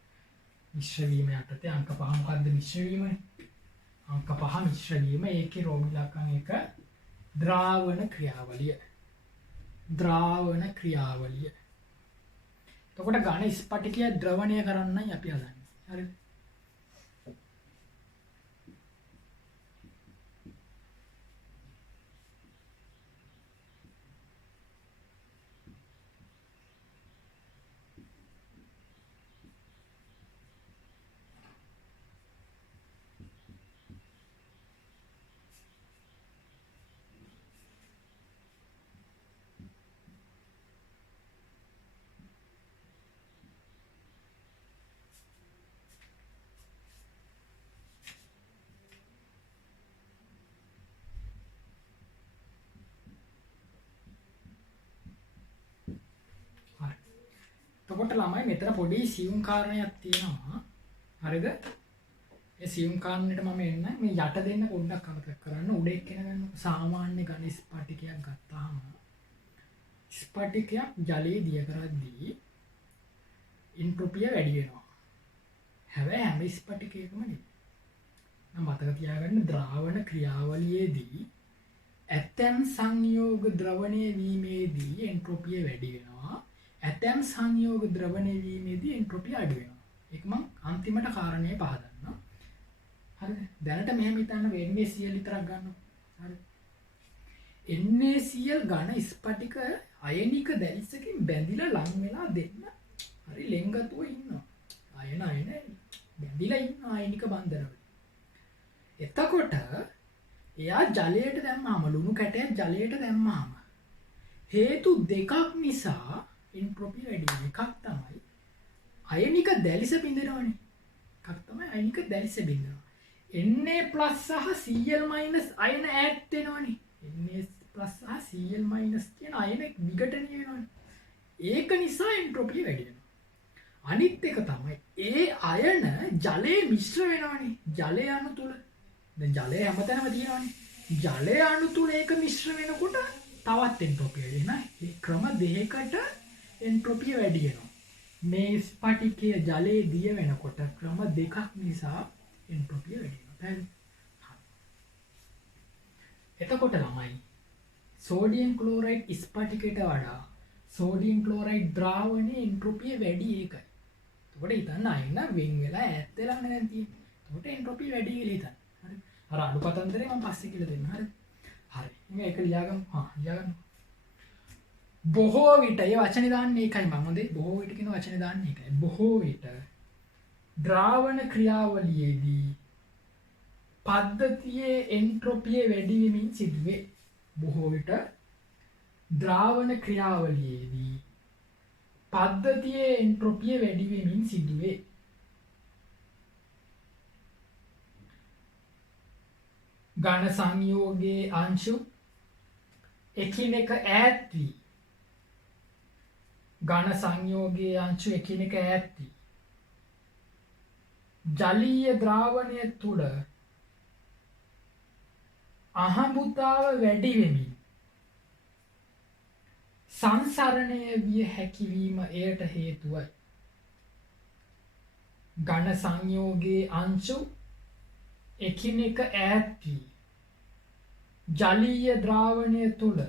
මිශ්‍ර වීම යටතේ අංක 5 මොකද්ද මිශ්‍ර වීමනේ. අංක 5 මිශ්‍ර වීම ඒකේ රෝගී ලක්ෂණ එක ද්‍රාවණ ක්‍රියාවලිය. ද්‍රාවණ ක්‍රියාවලිය. එතකොට ඝන ස්පටිකය ද්‍රවණය කරන්නයි අපි හදන්නේ. හරිද? එතකොට ළමයි මෙතන පොඩි සියුම් කාරණයක් තියෙනවා. හරිද? ඒ සියුම් කාරණේට මම එන්න මේ යට දෙන්න පොඩ්ඩක් අමතක කරන්න. උඩ එක්කෙන ගන්න සාමාන්‍ය ඝන ස්පටිකයක් ගත්තාම ස්පටිකයක් ජලයේ දිය කරද්දී එන්ට්‍රොපිය වැඩි වෙනවා. හැබැයි හැම ස්පටිකයකම නෙවෙයි. නම් මතක තියාගන්න ද්‍රාවණ ක්‍රියාවලියේදී ඇතම් සංයෝග ද්‍රවණය වීමේදී එන්ට්‍රොපිය වැඩි වෙනවා. ඇතම් සංයෝග ද්‍රවණය වීමේදී එන්ට්‍රොපිය අඩු වෙනවා. ඒක මම අන්තිමට කාරණේ පහදන්නම්. හරිද? දැනට මෙහෙම හිතන්න NaCl විතරක් ගන්නවා. හරිද? NaCl ඝන ස්පටික අයනික දැලිස්සකින් බැඳිලා ලං වෙලා දෙන්න. හරි ලෙන්ගතුව ඉන්නවා. අයන බැඳිලා ඉන්න අයනික බන්ධනවල. එතකොට එයා ජලයට දැම්මාම ලුණු කැටයක් ජලයට දැම්මාම හේතු දෙකක් නිසා එන්ට්‍රොපිය වැඩි වෙන එකක් තමයි අයනික දැලිස බිඳිනවනේ. එකක් තමයි අයනික දැලිස බිඳිනවා. Na+ සහ Cl- අයන ඈඩ් වෙනවනේ. Na+ සහ Cl- කියන අයන විඝටනය වෙනවනේ. ඒක නිසා එන්ට්‍රොපිය වැඩි වෙනවා. අනිත් එක තමයි ඒ අයන ජලයේ මිශ්‍ර වෙනවනේ. ජලය අණු තුල. දැන් ජලය හැමතැනම තියෙනවනේ. ජලය අණු තුල ඒක මිශ්‍ර වෙනකොට තවත් එන්ට්‍රොපිය වැඩි වෙනවා. ඒ ක්‍රම දෙකකට එන්ට්‍රොපිය වැඩි වෙනවා. මේ ස්පටිකය ජලයේ දිය වෙනකොට ක්‍රම දෙකක් නිසා එන්ට්‍රොපිය වැඩි වෙනවා. එතකොට ළමයි සෝඩියම් ක්ලෝරයිඩ් ස්පටිකයට වඩා සෝඩියම් ක්ලෝරයිඩ් ද්‍රාවණයේ එන්ට්‍රොපිය වැඩි ඒකයි. එතකොට හිතන්න අයන වෙන් වෙලා ඈත් වෙලා නැන් තියෙන්නේ. එතකොට එන්ට්‍රොපිය වැඩි කියලා හිතන්න. හරි. අර අඩු කතන්දරේ මම පස්සේ කියලා දෙන්නම්. හරි. හරි. මේක ලියාගමු. ලියාගන්න. බොහෝ විට ඒ වචනේ දාන්නේ ඒකයි මම හොඳේ බොහෝ විට කියන වචනේ දාන්නේ ඒකයි. බොහෝ විට ද්‍රාවණ ක්‍රියාවලියේදී පද්ධතියේ එන්ට්‍රොපිය වැඩි වීමෙන් සිදුවේ. බොහෝ විට ද්‍රාවණ ක්‍රියාවලියේදී පද්ධතියේ එන්ට්‍රොපිය වැඩි වීමෙන් සිදුවේ. ඝන සංයෝගයේ අංශු එකිනෙක ඈත් වී ඝන සංයෝගයේ අංශු එකිනෙක ඈත් වී ජලීය ද්‍රාවණය තුළ අහඹුතාව වැඩි වෙමින් සංසරණය විය හැකි වීම එයට හේතුවයි. ඝන සංයෝගයේ අංශු එකිනෙක ඈත් වී ජලීය ද්‍රාවණය තුළ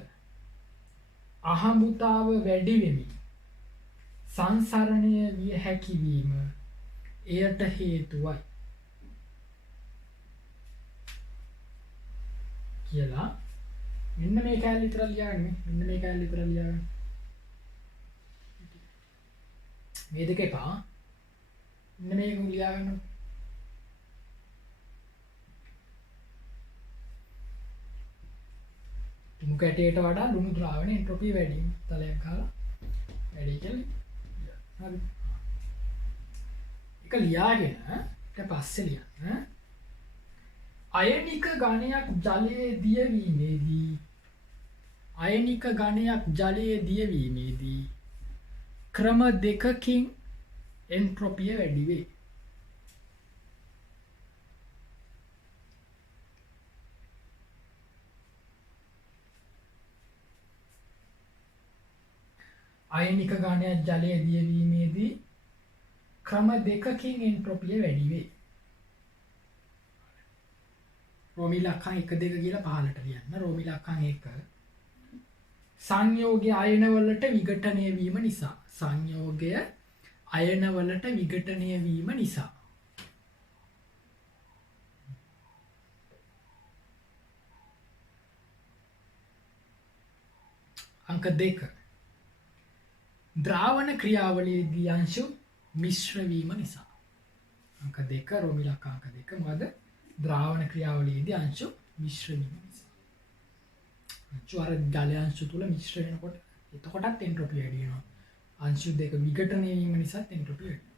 අහඹුතාව වැඩි වෙමින් සංසරණය විය හැකි වීම එයට හේතුවයි කියලා මෙන්න මේ කැලේ විතර ලියාගන්න. මෙන්න මේ කැලේ විතර ලියාගන්න. මේ දෙක එපා. මෙන්න මේක ලියාගන්න. ලුණු කැටයට වඩා ලුණු ද්‍රාවණයේ එන්ට්‍රොපිය වැඩි. තලයක් ගහලා වැඩි කියලා. හරි. ඒක ලියාගෙන ඊට පස්සේ ලියන්න. අයනික ඝනයක් ජලයේ දියවීමේදී අයනික ඝනයක් ජලයේ දියවීමේදී ක්‍රම දෙකකින් එන්ට්‍රොපිය වැඩි වේ. අයනික ගානයක් ජලය දියවීමේදී ක්‍රම දෙකකින් එන්ට්‍රොපිය වැඩි වේ. රෝමී ලක්ෂණ 1 2 කියලා පහලට ලියන්න. රෝමී ලක්ෂණ 1 සංයෝගය අයනවලට විඝටනය වීම නිසා. සංයෝගය අයනවලට විඝටනය වීම නිසා. अंक 2 ද්‍රාවණ ක්‍රියාවලියේදී අංශු මිශ්‍ර වීම නිසා. अंक 2 රෝමිලක अंक 2 මොකද ද්‍රාවණ ක්‍රියාවලියේදී අංශු මිශ්‍ර වීම නිසා. අංශු අර ජල අංශු තුල මිශ්‍ර වෙනකොට එතකොටත් එන්ට්‍රොපිය වැඩි වෙනවා. අංශු දෙක විඝටනය වීම නිසා එන්ට්‍රොපිය වැඩි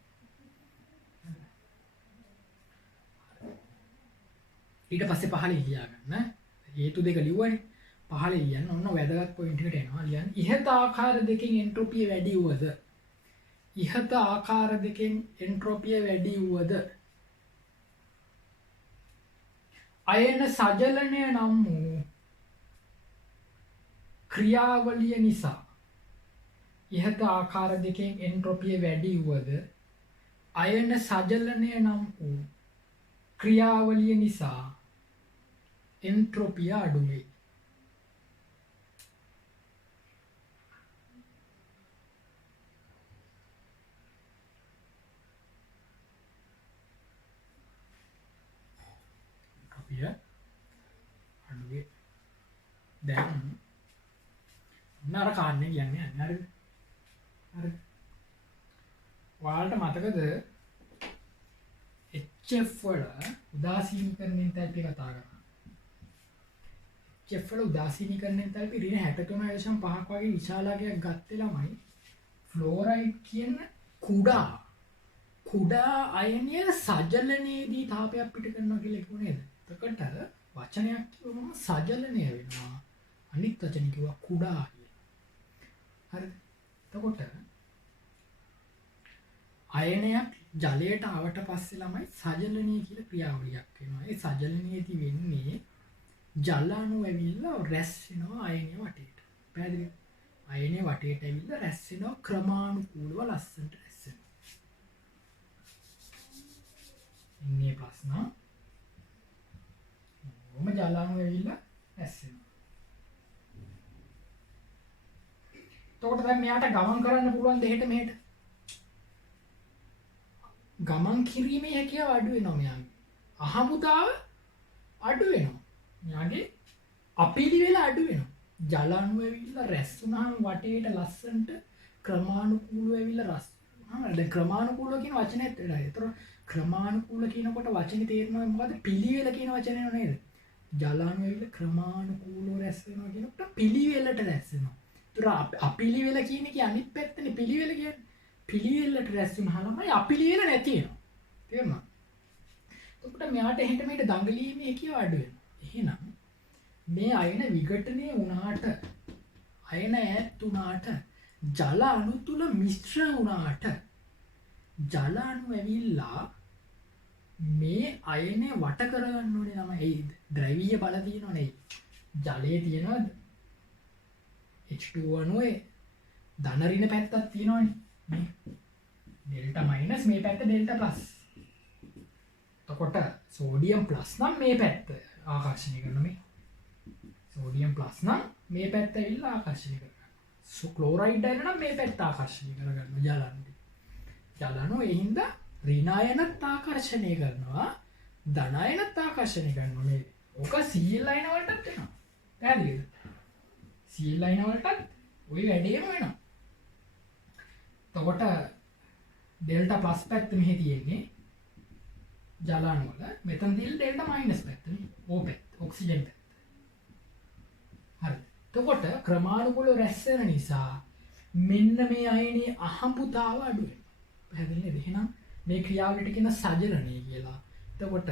වෙනවා. ඊට පස්සේ පහලින් ලියා ගන්න. හේතු දෙක ලිව්වනේ. පහල ලියන්න ඔන්න වැදගත් පොයින්ට් එකට එනවා. ලියන්න ඉහත ආකාර දෙකෙන් එන්ට්‍රොපිය වැඩි වුවද ඉහත ආකාර දෙකෙන් එන්ට්‍රොපිය වැඩි වුවද අයන සජලනය නම් වූ ක්‍රියාවලිය නිසා ඉහත ආකාර දෙකෙන් එන්ට්‍රොපිය වැඩි වුවද අයන සජලනය නම් වූ ක්‍රියාවලිය නිසා එන්ට්‍රොපිය අඩු වේ. අඩුවේ. දැන් නර කාරණේ කියන්නේ හරිද? හරිද? ඔයාලට මතකද HF වල උදාසීනීකරණයෙන් තැල්පි කතා කරා. HF වල උදාසීනීකරණයෙන් තැල්පි ඍණ 63.5ක් වගේ විශාලකයක් ගත්තේ ළමයි ෆ්ලෝරයිඩ් කියන කුඩා අයනය සජලනයේදී තාපයක් පිට කරනවා කියලා කිව්ව නේද? එතකොට වචනයක් කිව්වම සජලනය වෙනවා. අනිත් වචන කිව්වා කුඩා කියලා. හරිද? එතකොට අයනයක් ජලයට ආවට පස්සේ ළමයි සජලනය කියලා ක්‍රියාවලියක් වෙනවා. ඒ සජලනයේදී වෙන්නේ ජල අණු ඇවිල්ලා රැස් වෙනවා අයනය වටේට. පැහැදිලිද? අයනය වටේට ඇවිල්ලා රැස් වෙනවා ක්‍රමානුකූලව ලස්සනට රැස් වෙනවා. ඉන්නේ ප්‍රශ්න ඔම ජල අණු ඇවිල්ලා රැස් වෙනවා. එතකොට දැන් මෙයාට ගමන් කරන්න පුළුවන් දෙහෙට මෙහෙට. ගමන් කිරීමේ හැකියාව අඩු වෙනවා මෙයාගේ. අහමුදාව අඩු වෙනවා. මෙයාගේ අපිලිවෙල අඩු වෙනවා. ජල අණු ඇවිල්ලා රැස් වුණාම වටේට ලස්සනට ක්‍රමානුකූලව ඇවිල්ලා රැස් වෙනවා. දැන් ක්‍රමානුකූලව කියන වචනයත් වෙනයි. ඒතර ක්‍රමානුකූල කියනකොට වචනේ තේරෙනවා මොකද්ද? පිළිවෙල කියන වචනේ නේද? ජල අණු ඇවිල්ලා ක්‍රමානුකූලව රැස් වෙනවා කියනකොට පිළිවෙලට රැස් වෙනවා. ඒතර අපිලිවෙල කියන එක අනිත් පැත්තනේ පිළිවෙල කියන්නේ. පිළිවෙලට රැස් වුණාමයි අපිලිවෙල නැති වෙනවා. තේරුණා? එතකොට මෙයාට එහෙට මෙහෙට දඟලීමේ හැකියාව අඩු වෙනවා. එහෙනම් මේ අයන විඝටනය වුණාට අයන ඈත් වුණාට ජල අණු තුල මිශ්‍ර වුණාට ජල අණු ඇවිල්ලා මේ අයනේ වට කරගන්න ඕනේ තමයි. ඒ ද්‍රවීය බල තියෙනවනේ. ජලයේ තියෙනවා H2 අණුවේ ධන ඍණ පැත්තක් තියෙනවනේ. මේ ඩෙල්ටා මයිනස් මේ පැත්ත ඩෙල්ටා ප්ලස්. එතකොට සෝඩියම් ප්ලස් නම් මේ පැත්ත ආකර්ෂණය කරන මේ සෝඩියම් ප්ලස් නම් මේ පැත්ත ඇවිල්ලා ආකර්ෂණය කරගන්නවා. ක්ලෝරයිඩ් අයන නම් මේ පැත්ත ආකර්ෂණය කරගන්නවා ජල අණු. ජල අණු ඒ හින්දා ඍණ අයනත් ආකර්ෂණය කරනවා ධන අයනත් ආකර්ෂණය කරනවා මේ. ඕක Cl අයන වලටත් වෙනවා. පැහැදිලිද? Cl අයන වලටත් ওই වැඩේම වෙනවා. එතකොට ඩෙල්ටා ප්ලස් පැත්ත මෙහි තියෙන්නේ ජල අණු වල. මෙතන තියෙන ඩෙල්ටා මයිනස් පැත්තනේ. O පැත්ත ඔක්සිජන් පැත්ත. හරි. එතකොට ක්‍රමානුකූලව රැස් වෙන නිසා මෙන්න මේ අයනේ අහඹුතාව අඩු වෙනවා. පැහැදිලි නේද? එහෙනම් මේ ක්‍රියාවලියට කියන සජලනය කියලා. එතකොට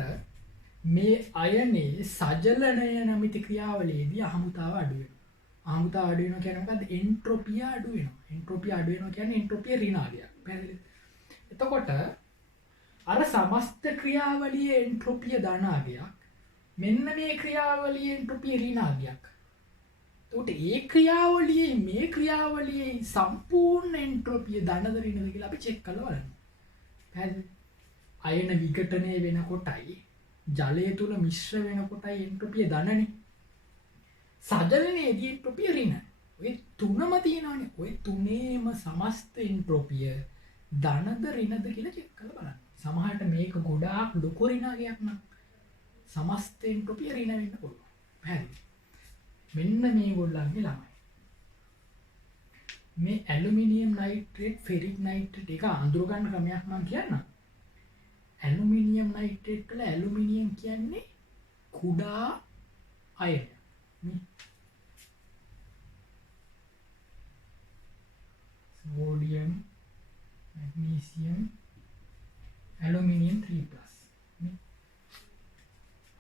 මේ අයනේ සජලනය නැමැති ක්‍රියාවලියේදී අහඹුතාව අඩු වෙනවා. අහඹුතාව අඩු වෙනවා කියන්නේ මොකද්ද? එන්ට්‍රොපිය අඩු වෙනවා. එන්ට්‍රොපිය අඩු වෙනවා කියන්නේ එන්ට්‍රොපිය ඍණාගයක්. පැහැදිලිද? එතකොට අර සමස්ත ක්‍රියාවලියේ එන්ට්‍රොපිය ධනාගයක් මෙන්න මේ ක්‍රියාවලියේ එන්ට්‍රොපිය ඍණාගයක්. එතකොට ඒ ක්‍රියාවලියේ මේ ක්‍රියාවලියේ සම්පූර්ණ එන්ට්‍රොපිය දනද ඍණද කියලා අපි චෙක් කරලා බලන්න. පැහැදිලිද? අයන විඝටනය වෙනකොටයි ජලය තුල මිශ්‍ර වෙනකොටයි එන්ට්‍රොපිය ධනනේ. සජලනයේදී එන්ට්‍රොපිය ඍණ. ඔය තුනම තියෙනවානේ. ඔය තුනේම සමස්ත එන්ට්‍රොපිය ධනද ඍණද කියලා චෙක් කරලා බලන්න. සමහරට මේක ගොඩාක් ලොකු ඍණාගයක් නම් සමස්ත එන්ට්‍රොපිය ඍණ වෙන්න පුළුවන්. පැහැදිලිද? මෙන්න මේගොල්ලන්ගේ ළමයි. මේ ඇලුමිනියම් නයිට්‍රේට් ෆෙරික් නයිට්‍රේට් එක අඳුර ගන්න ක්‍රමයක් මම කියන්නම්. ඇලුමිනියම් නයිට්‍රේට් වල ඇලුමිනියම් කියන්නේ කුඩා අයනයක්. Sodium, magnesium, aluminium 3+.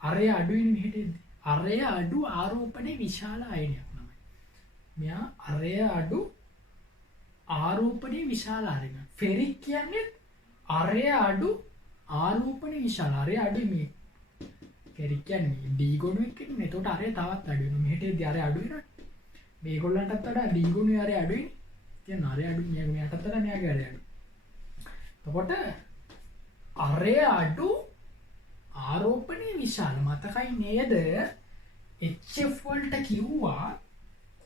අරය අඩුයිනේ මෙහෙට. අරය අඩු ආරෝපණයේ විශාල අයනයක් තමයි. මෙයා අරය අඩු ආරෝපණයේ විශාල අයනයක්. ෆෙරික් කියන්නේ අරය අඩු ආරෝපණයේ විශාල. අරය අඩු මේ ෆෙරික් කියන්නේ D ගුණයක් කියන්නේ. එතකොට අරය තවත් අඩු වෙනවා. මෙහෙටදී අරය අඩු වෙනවා. මේගොල්ලන්ටත් වඩා D ගුණේ අරය අඩුයි. කියන අරය අඩු මෙයාටත් වඩා මෙයාගේ අරය අඩු. එතකොට අරය අඩු ආරෝපණය විශාල. මතකයි නේද? HF වලට කිව්වා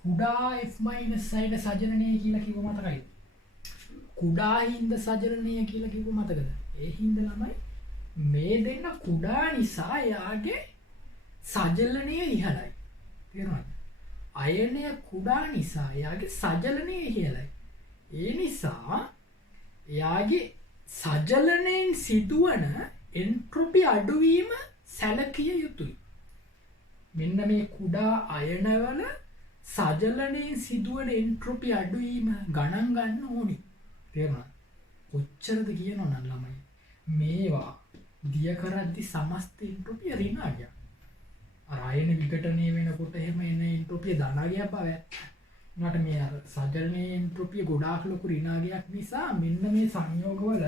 කුඩා F- අයන සජනනය කියලා කිව්ව මතකයි. කුඩා හින්ද සජනනය කියලා කිව්ව මතකද? ඒ හින්ද ළමයි මේ දෙන්න කුඩා නිසා එයාගේ සජලනය ඉහළයි. තේරුණාද? අයනය කුඩා නිසා එයාගේ සජලනය ඉහළයි. ඒ නිසා එයාගේ සජලනයෙන් සිදුවන එන්ට්‍රොපි අඩුවීම සැලකිය යුතුයි. මෙන්න මේ කුඩා අයනවල සජලනයෙන් සිදුවන එන්ට්‍රොපි අඩුවීම ගණන් ගන්න ඕනි. තේරුණාද? කොච්චරද කියනවනම් ළමයි මේවා දිය කරද්දි සමස්ත එන්ට්‍රොපිය ඍණාගයක්. අර අයන විඝටනය වෙනකොට එහෙම එන එන්ට්‍රොපිය ධනාගයක් බව ඇත්ත. උනාට මේ අර සජලනයේ එන්ට්‍රොපිය ගොඩාක් ලොකු ඍණාගයක් නිසා මෙන්න මේ සංයෝගවල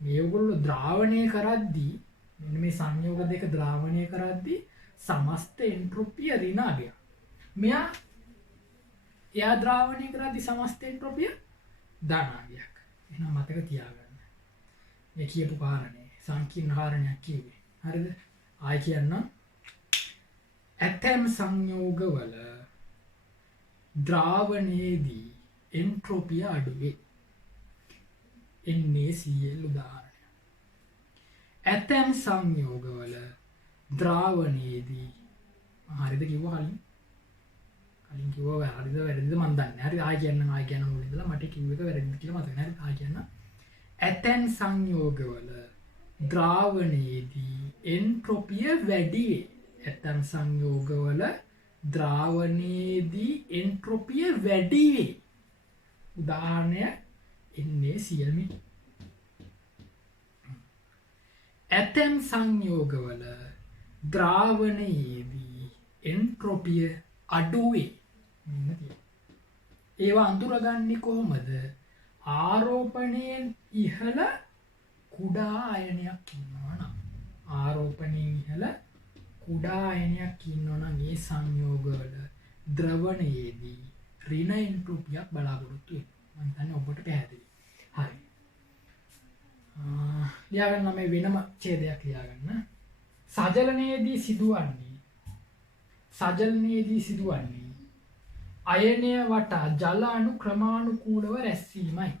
මේගොල්ලෝ ද්‍රාවණය කරද්දී මෙන්න මේ සංයෝග දෙක ද්‍රාවණය කරද්දී සමස්ත එන්ට්‍රොපිය ඍණාගයක්. එයා ද්‍රාවණය කරද්දී සමස්ත එන්ට්‍රොපිය ධනාගයක්. එහෙනම් මතක තියාගන්න. මේ කියපු කාරණේ සංකීර්ණ කාරණයක් කිව්වේ. හරිද? ආයි කියන්නම්. ඇතැම් සංයෝගවල ද්‍රාවණයේදී එන්ට්‍රොපිය අඩු වේ. NaCl උදාහරණයක්. ඇතැම් සංයෝගවල ද්‍රාවණයේදී හරිද කිව්වා කලින් කිව්වා හරිද වැරදිද මන් දන්නේ නැහැ. හරි ආයි කියන්න මුලින් ඉඳලා මට කිව්ව එක වැරදිද කියලා මතක නැහැ. ආයි කියන්න. ඇතැම් සංයෝගවල ද්‍රාවණයේදී එන්ට්‍රොපිය වැඩි වේ. ඇතැම් සංයෝගවල ද්‍රාවණයේදී එන්ට්‍රොපිය වැඩි වේ. උදාහරණය NaCl. ඇතැම් සංයෝගවල ද්‍රාවණයේදී එන්ට්‍රොපිය අඩු වේ. ඒවා අඳුරගන්නේ කොහොමද? ආරෝපණයෙන් ඉහළ කුඩා අයනයක් ඉන්නවා නම් ආරෝපණයෙන් ඉහළ කුඩා අයනයක් ඉන්නවා නම් ඒ සංයෝගවල ද්‍රවණයේදී ඍණ එන්ට්‍රොපියක් බලාපොරොත්තු වෙනවා. මම හිතන්නේ ඔබට පැහැදිලි. හරි. ලියාගන්න මේ වෙනම ඡේදයක් ලියාගන්න. සජලනයේදී සිදුවන්නේ අයනය වටා ජල අණු ක්‍රමානුකූලව රැස්වීමයි.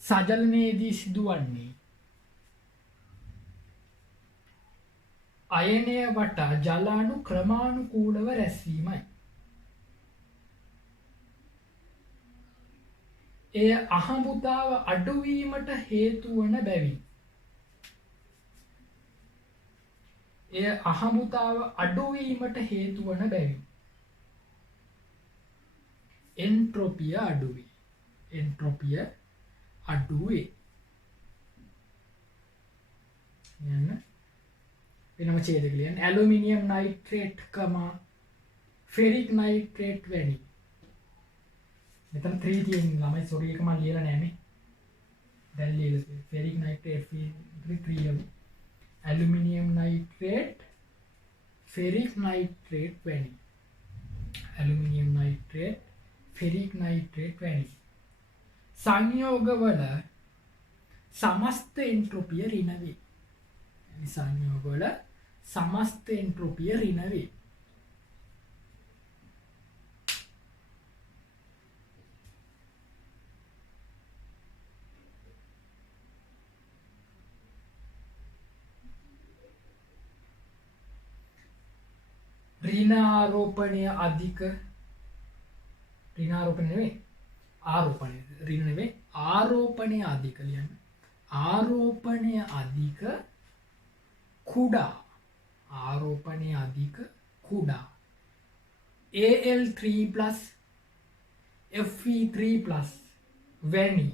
සජලනයේදී සිදුවන්නේ අයනය වටා ජල අණු ක්‍රමානුකූලව රැස්වීමයි. එය අහඹුතාව අඩුවීමට හේතු වන බැවින් එන්ට්‍රොපිය අඩුවේ. යන්න වෙනම ඡේදක ලියන්න. ඇලුමිනියම් නයිට්‍රේට් ෆෙරික් නයිට්‍රේට් වැනි. මෙතන 3 තියෙන ළමයි සෝරි එක මම ලියලා නැහැ මේ. දැන් ලියලා ferric nitrate 3 aluminium nitrate ferric nitrate වැනි ඇලුමිනියම් නයිට්‍රේට් ෆෙරික් නයිට්‍රේට් වැනි සංයෝගවල සමස්ත එන්ට්‍රොපිය ඍණ වේ. සංයෝගවල සමස්ත එන්ට්‍රොපිය ඍණ වේ. ඍණාරෝපණය අධික ඍණාරෝපණය නෙවෙයි ආරෝපණය ඍණ නෙවෙයි ආරෝපණය අධික ලියන්න. ආරෝපණය අධික කුඩා ආරෝපණය අධික කුඩා Al3+ Fe3+ වැනි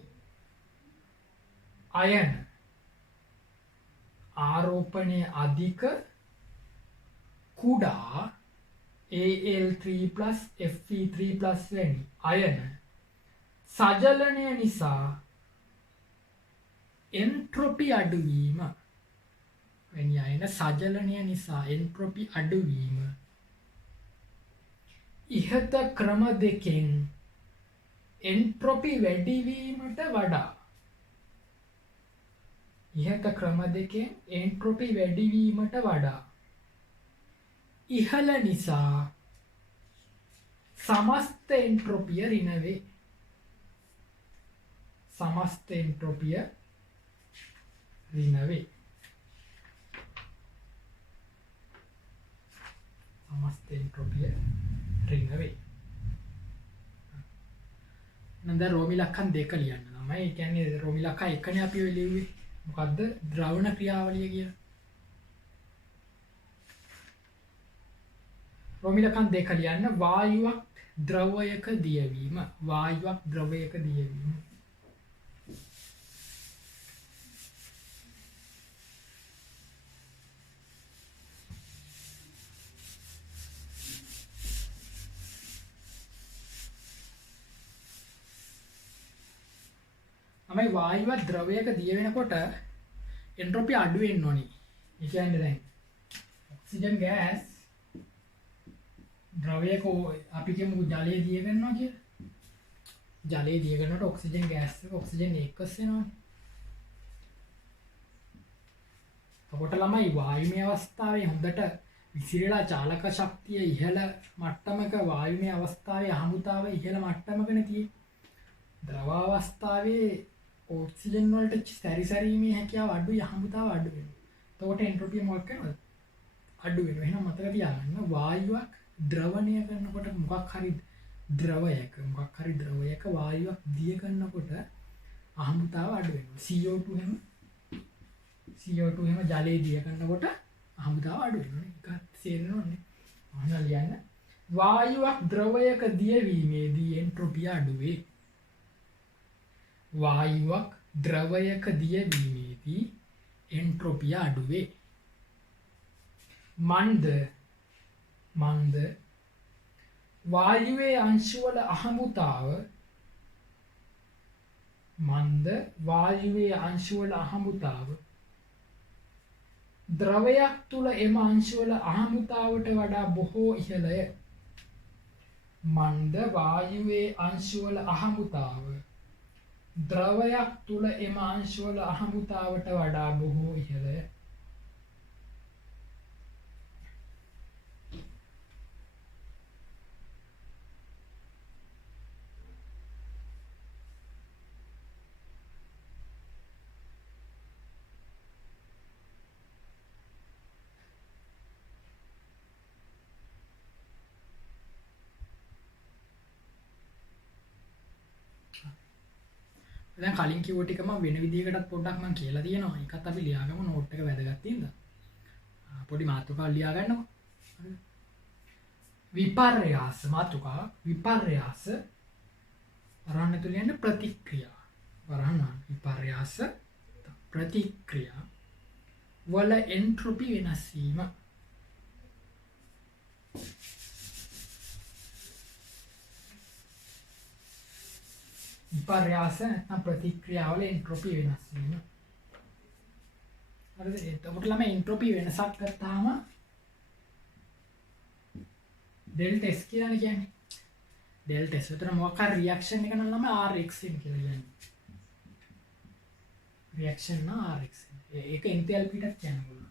අයන ආරෝපණය අධික කුඩා Al3+ Fe3+ වැනි අයන සජලනය නිසා එන්ට්‍රොපි අඩුවීම වැනි අයන සජලනය නිසා එන්ට්‍රොපි අඩුවීම ඉහත ක්‍රම දෙකෙන් එන්ට්‍රොපි වැඩිවීමට වඩා ඉහත ක්‍රම දෙකෙන් එන්ට්‍රොපි වැඩිවීමට වඩා ඉහළ නිසා සමස්ත එන්ට්‍රොපිය ඍණ වේ. සමස්ත එන්ට්‍රොපිය ඍණ වේ. සමස්ත එන්ට්‍රොපිය ඍණ වේ. නන්ද රෝමි ලක්ෂණ දෙක ලියන්න තමයි. ඒ කියන්නේ රෝමි ලක්ෂණ එකනේ අපි ඔය ලියුවේ. මොකද්ද? ද්‍රවණ ක්‍රියාවලිය කියලා. රෝමි ලක්ෂණ දෙක ලියන්න. වායුවක් ද්‍රවයක දියවීම. වායුවක් ද්‍රවයක දියවීම. තමයි වායුව ද්‍රවයක දිය වෙනකොට එන්ට්‍රොපි අඩු වෙන්න ඕනි. ඒ කියන්නේ දැන් ඔක්සිජන් ගෑස් ද්‍රවයක අපි කියමු ජලයේ දිය ගන්නවා කියලා. ජලයේ දිය ගන්නකොට ඔක්සිජන් ගෑස් එක ඔක්සිජන් එකස් වෙනවනේ. එතකොට ළමයි වායුමය අවස්ථාවේ හොඳට විසිරලා චාලක ශක්තිය ඉහළ මට්ටමක වායුමය අවස්ථාවේ අහඹුතාව ඉහළ මට්ටමකනේ තියෙන්නේ. ද්‍රව අවස්ථාවේ ඔක්සිජන් වලට සැරිසරීමේ හැකියාව අඩුයි අහඹුතාව අඩු වෙනවා. එතකොට එන්ට්‍රොපිය මොකක් කරනවද? අඩු වෙනවා. එහෙනම් මතක තියාගන්න වායුවක් ද්‍රවණය කරනකොට මොකක් හරි ද්‍රවයක වායුවක් දිය කරනකොට අහඹුතාව අඩු වෙනවා. CO2 එහෙම ජලයේ දිය කරනකොට අහඹුතාව අඩු වෙනවා. ඒක තේරෙනවනේ. අහන ලියන්න. වායුවක් ද්‍රවයක දියවීමේදී එන්ට්‍රොපිය අඩු වේ. වායුවක් ද්‍රවයක දියවීමේදී එන්ට්‍රොපිය අඩු වේ. මන්ද වායුවේ අංශවල අහඹුතාව ද්‍රවයක් තුල එම අංශවල අහඹුතාවට වඩා බොහෝ ඉහළය. මන්ද වායුවේ අංශවල අහඹුතාව ද්‍රවයක් තුල එම අංශවල අහඹුතාවට වඩා බොහෝ ඉහළය. දැන් කලින් කිව්ව ටික මම වෙන විදිහකටත් පොඩ්ඩක් මම කියලා තියෙනවා. ඒකත් අපි ලියාගමු නෝට් එක වැදගත් ඉඳලා. පොඩි මාතෘකාවක් ලියා ගන්නකො. හරිද? විපර්යාස මාතෘකාව විපර්යාස වරහන් ඇතුළේ යන ප්‍රතික්‍රියා. වරහන් විපර්යාස ප්‍රතික්‍රියා වල එන්ට්‍රොපි වෙනස් වීම. විපර්යාස නැත්නම් ප්‍රතික්‍රියාවල එන්ට්‍රොපි වෙනස් වීම. හරිද? එතකොට ළමයි එන්ට්‍රොපි වෙනසක් ගත්තාම ඩෙල්ටා S කියලානේ කියන්නේ. Delta S. උතන මොකක් හරි රියැක්ෂන් එක නම් Rx කියලා කියන්නේ. රියැක්ෂන් නා Rx. ඒක එන්තැල්පිටත් කියනවා.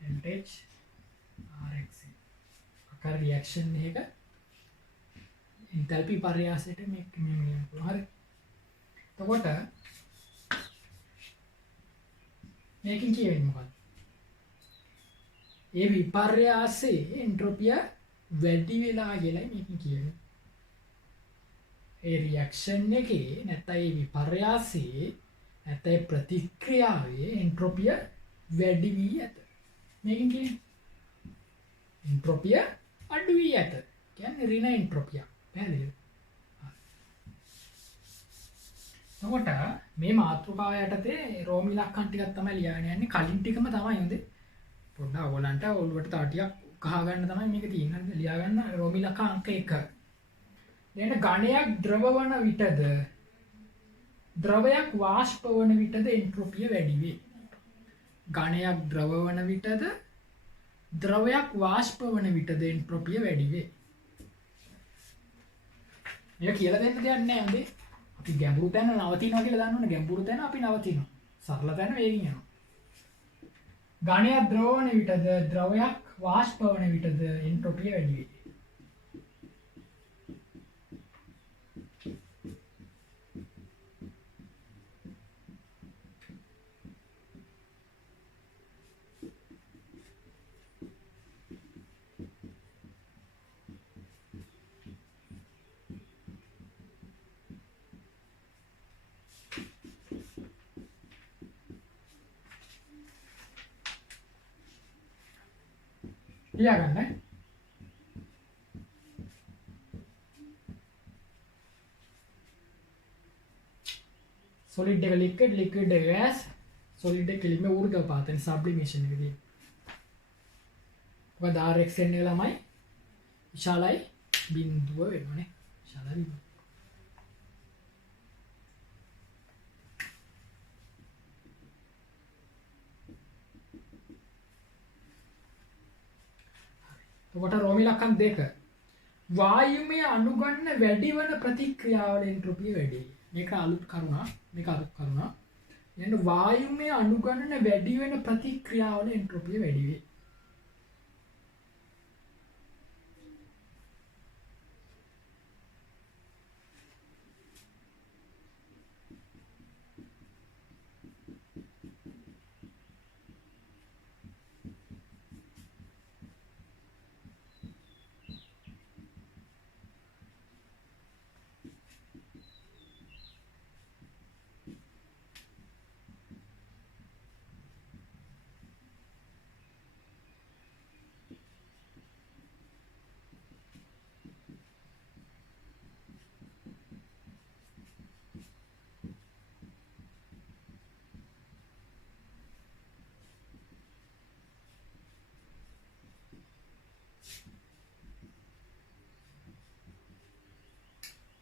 ΔH Rx. අකර රියැක්ෂන් එක එන්තැල්පි පර්යාසයට මේක මේ පුළුවන්. හරි. එතකොට මේකෙන් කියවෙන්නේ මොකක්ද? ඒ විපර්යාසයේ එන්ට්‍රොපිය වැඩි වෙලා කියලායි මේකෙන් කියන්නේ. ඒ රියැක්ෂන් එකේ නැත්නම් ඒ විපර්යාසයේ නැත්නම් ඒ ප්‍රතික්‍රියාවේ එන්ට්‍රොපිය වැඩි වී ඇත. මේකෙන් කියන්නේ එන්ට්‍රොපිය අඩු වී ඇත. කියන්නේ ඍණ එන්ට්‍රොපිය. පැහැදිලිද? එතකොට මේ මාතෘකාව යටතේ රෝම ඉලක්කම් ටිකක් තමයි ලියාගෙන යන්නේ. කලින් ටිකම තමයි හොඳේ. පොඩ්ඩක් ඔයගලන්ට ඔළුවට තව ටිකක් ගහ ගන්න තමයි මේක තියෙන්නේ. හරිද? ලියා ගන්න රෝම ඉලක්කම් අංක 1. දැන් ඝණයක් ද්‍රව වන විටද ද්‍රවයක් වාෂ්ප වන විටද එන්ට්‍රොපිය වැඩි වේ. ඝණයක් ද්‍රව වන විටද ද්‍රවයක් වාෂ්ප වන විටද එන්ට්‍රොපිය වැඩි වේ. මේක කියලා දෙන්න දෙයක් නැහැ හොඳේ. අපි ගැඹුරු තැන නවතිනවා කියලා දන්නවනේ. ගැඹුරු තැන අපි නවතිනවා. සරල තැන වේගින් යනවා. ඝණයක් ද්‍රව වන විටද ද්‍රවයක් වාෂ්ප වන විටද එන්ට්‍රොපිය වැඩි වේ. ලියාගන්න. solid එක liquid, liquid එක gas, solid එක කෙලින්ම ඌර්ධව පාතන sublimation එකදී. මොකද RxN එක ළමයි විශාලයි බිඳුව වෙනවනේ. විශාලයි බිඳුව. එතකොට රෝම ඉලක්කම් 2 වායුමය අනුගමන වැඩි වන ප්‍රතික්‍රියාවල එන්ට්‍රොපිය වැඩි. මේක අලුත් කරුණා. එහෙනම් වායුමය අනුගමන වැඩි වෙන ප්‍රතික්‍රියාවල එන්ට්‍රොපිය වැඩි වේ.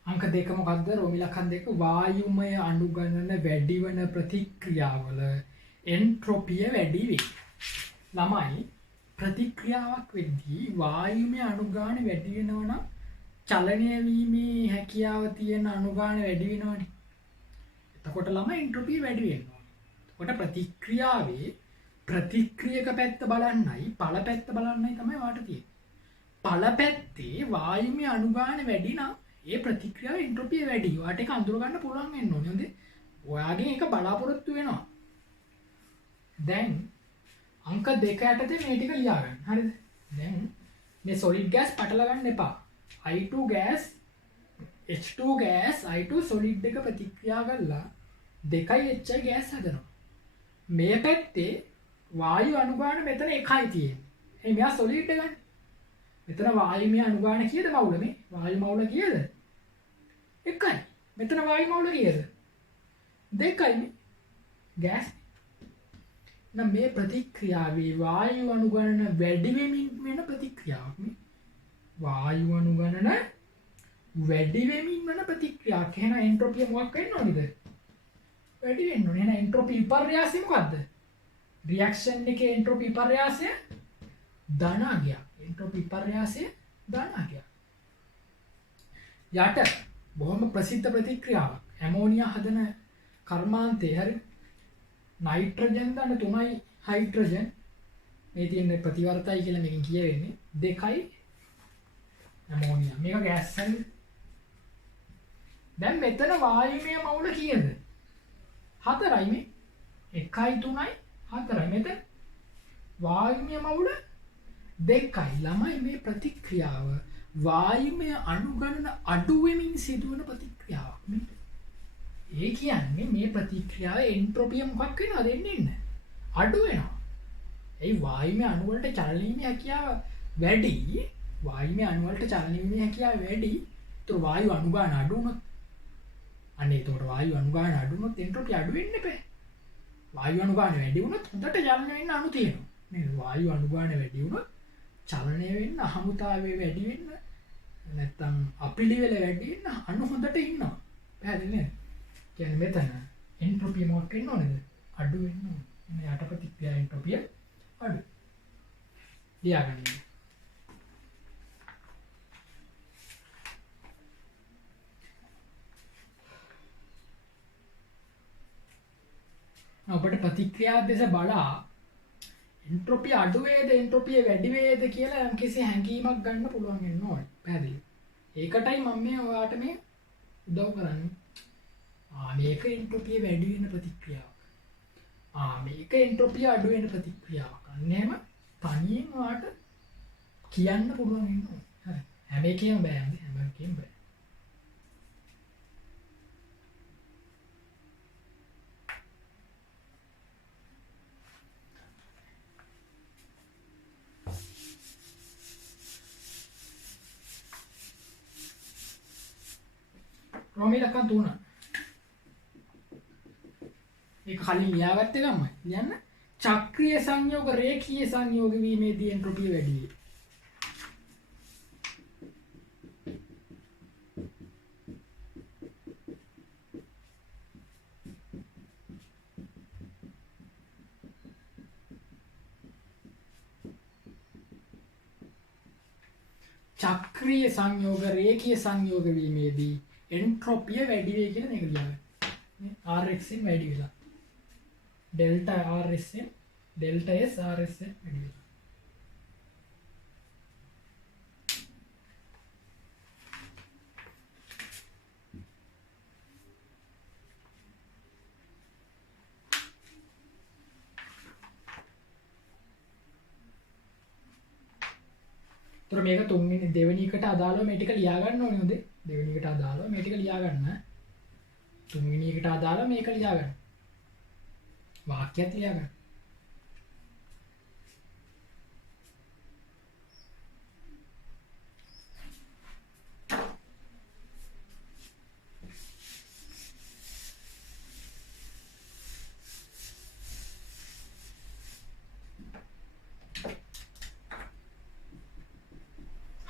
අංක 2 මොකක්ද? රෝම ඉලක්කම් 2 වායුමය අනුගමන වැඩි වන ප්‍රතික්‍රියාවල එන්ට්‍රොපිය වැඩි වේ. ළමයි ප්‍රතික්‍රියාවක් වෙද්දී වායුමය අනුගමන වැඩි වෙනවා නම් චලනය වීමේ හැකියාව තියෙන අනුගමන වැඩි වෙනවනේ. එතකොට ළමයි එන්ට්‍රොපිය වැඩි වෙනවා. එතකොට ප්‍රතික්‍රියාවේ ප්‍රතික්‍රියක පැත්ත බලන්නයි ඵල පැත්ත බලන්නයි තමයි වාට තියෙන්නේ. ඵල පැත්තේ වායුමය අනුගමන වැඩි නම් ඒ ප්‍රතික්‍රියාවේ එන්ට්‍රොපිය වැඩි. වාට ඒක අඳුර ගන්න පුළුවන් වෙන්න ඕනේ. හොඳේ. ඔයාගෙන් ඒක බලාපොරොත්තු වෙනවා. දැන් අංක 2 යටතේ මේ ටික ලියා ගන්න. හරිද? දැන් මේ solid gas පටල ගන්න එපා. I2 gas H2 gas I2 solid එක ප්‍රතික්‍රියා කරලා 2H gas හදනවා. මේ පැත්තේ වායු අනුගමන මෙතන 1යි තියෙන්නේ. එහෙනම් මෙයා solid එක ගන්න. මෙතන වායුමය අනුගමන කීයද මවුල මේ? වායු මවුල කීයද? 1යි. මෙතන වායු මවුල කීයද? 2යි. gas. නම් මේ ප්‍රතික්‍රියාවේ වායු අනුගමන වැඩි වෙමින් වෙන ප්‍රතික්‍රියාවක් මේ. වායු අනුගමන වැඩි වෙමින් වෙන ප්‍රතික්‍රියාවක්. එහෙනම් එන්ට්‍රොපිය මොකක් වෙන්න ඕනේද? වැඩි වෙන්න ඕනේ. එහෙනම් එන්ට්‍රොපි විපර්යාසය මොකද්ද? රියැක්ෂන් එකේ එන්ට්‍රොපි විපර්යාසය ධනාගයක්. එන්ට්‍රොපි විපර්යාසය දානවා කියලා. යට බොහොම ප්‍රසිද්ධ ප්‍රතික්‍රියාවක්. ඇමෝනියා හදන කර්මාන්තේ හරි නයිට්‍රජන් දාන 3යි හයිඩ්‍රජන් මේ තියෙන ප්‍රතිවර්තයි කියලා මේකෙන් කියවෙන්නේ 2යි ඇමෝනියා. මේක ගෑස් සෙල්. දැන් මෙතන වායුමය මවුල කීයද? 4යි මේ. 1යි 3යි 4යි. මෙතන වායුමය මවුල 2යි. ළමයි මේ ප්‍රතික්‍රියාව වායුමය අණු ගණන අඩු වෙමින් සිදුවන ප්‍රතික්‍රියාවක්. ඒ කියන්නේ මේ ප්‍රතික්‍රියාව එන්ට්‍රොපිය මොකක් වෙනවද දෙන්නේ අඩු වෙනවා. ඒ වායුමය අණු වලට චලනය වීමේ හැකියාව වැඩි. වායුමය අණු වලට චලනය වීමේ හැකියාව වැඩි. ඒතර වායු අණු ගන්න අඩු වුණොත් අනේ ඒතකොට වායු අණු ගන්න අඩු වුණොත් එන්ට්‍රොපිය අඩු වෙන්නේ නැහැ. වායු අණු ගන්න වැඩි වුණොත් හොඳට චලනය වෙන්න අණු තියෙනවා. නේද? වායු අණු ගන්න වැඩි වුණොත් චලනය වෙන්න අහමුතාවය වැඩි වෙන්න නැත්තම් අපිලිවෙල වැඩි වෙන්න අණු හොඳට ඉන්නවා. පැහැදිලි නේද? කියන්නේ මෙතන එන්ට්‍රොපිය මොකක් වෙන්න ඕනේද? අඩු වෙන්න ඕනේ. මේ යට ප්‍රතික්‍රියා එන්ට්‍රොපිය අඩු. ලියාගන්න. ඔබට ප්‍රතික්‍රියා දෙස බලා එන්ට්‍රොපිය අඩු වේද එන්ට්‍රොපිය වැඩි වේද කියලා යම්කිසි හැඟීමක් ගන්න පුළුවන් වෙන්න ඕනේ. පැහැදිලි. ඒකටයි මම මේ ඔයාලට මේ උදව් කරන්නේ. මේක එන්ට්‍රොපිය වැඩි වෙන ප්‍රතික්‍රියාවක්. මේක එන්ට්‍රොපිය අඩු වෙන ප්‍රතික්‍රියාවක්. අන්න එහෙම තනියෙන් ඔයාලට කියන්න පුළුවන් වෙන්න ඕනේ. හරි. හැම එකේම බෑ නේද? හැම එකේම බෑ. රෝමිලකන් 3 ඒක කලින් ලියාගත්තේ ගමයි ලියන්න චක්‍රීය සංයෝග රේඛීය සංයෝග වීමේදී එන්ට්‍රොපිය වැඩි වේ. චක්‍රීය සංයෝග රේඛීය සංයෝග වීමේදී එන්ට්‍රොපිය වැඩි වේ කියලා මේක ලියන්න. RXN වැඩි වෙලා. Delta RSN delta S RSN වැඩි වෙලා. තොර මේක තුන්වෙනි දෙවෙනි එකට අදාළව මේ ටික ලියා ගන්න ඕනේ හොඳේ. දෙවෙනි එකට අදාළව මේ ටික ලියා ගන්න. තුන්වෙනි එකට අදාළව මේක ලියා ගන්න. වාක්‍යයක් ලියා ගන්න.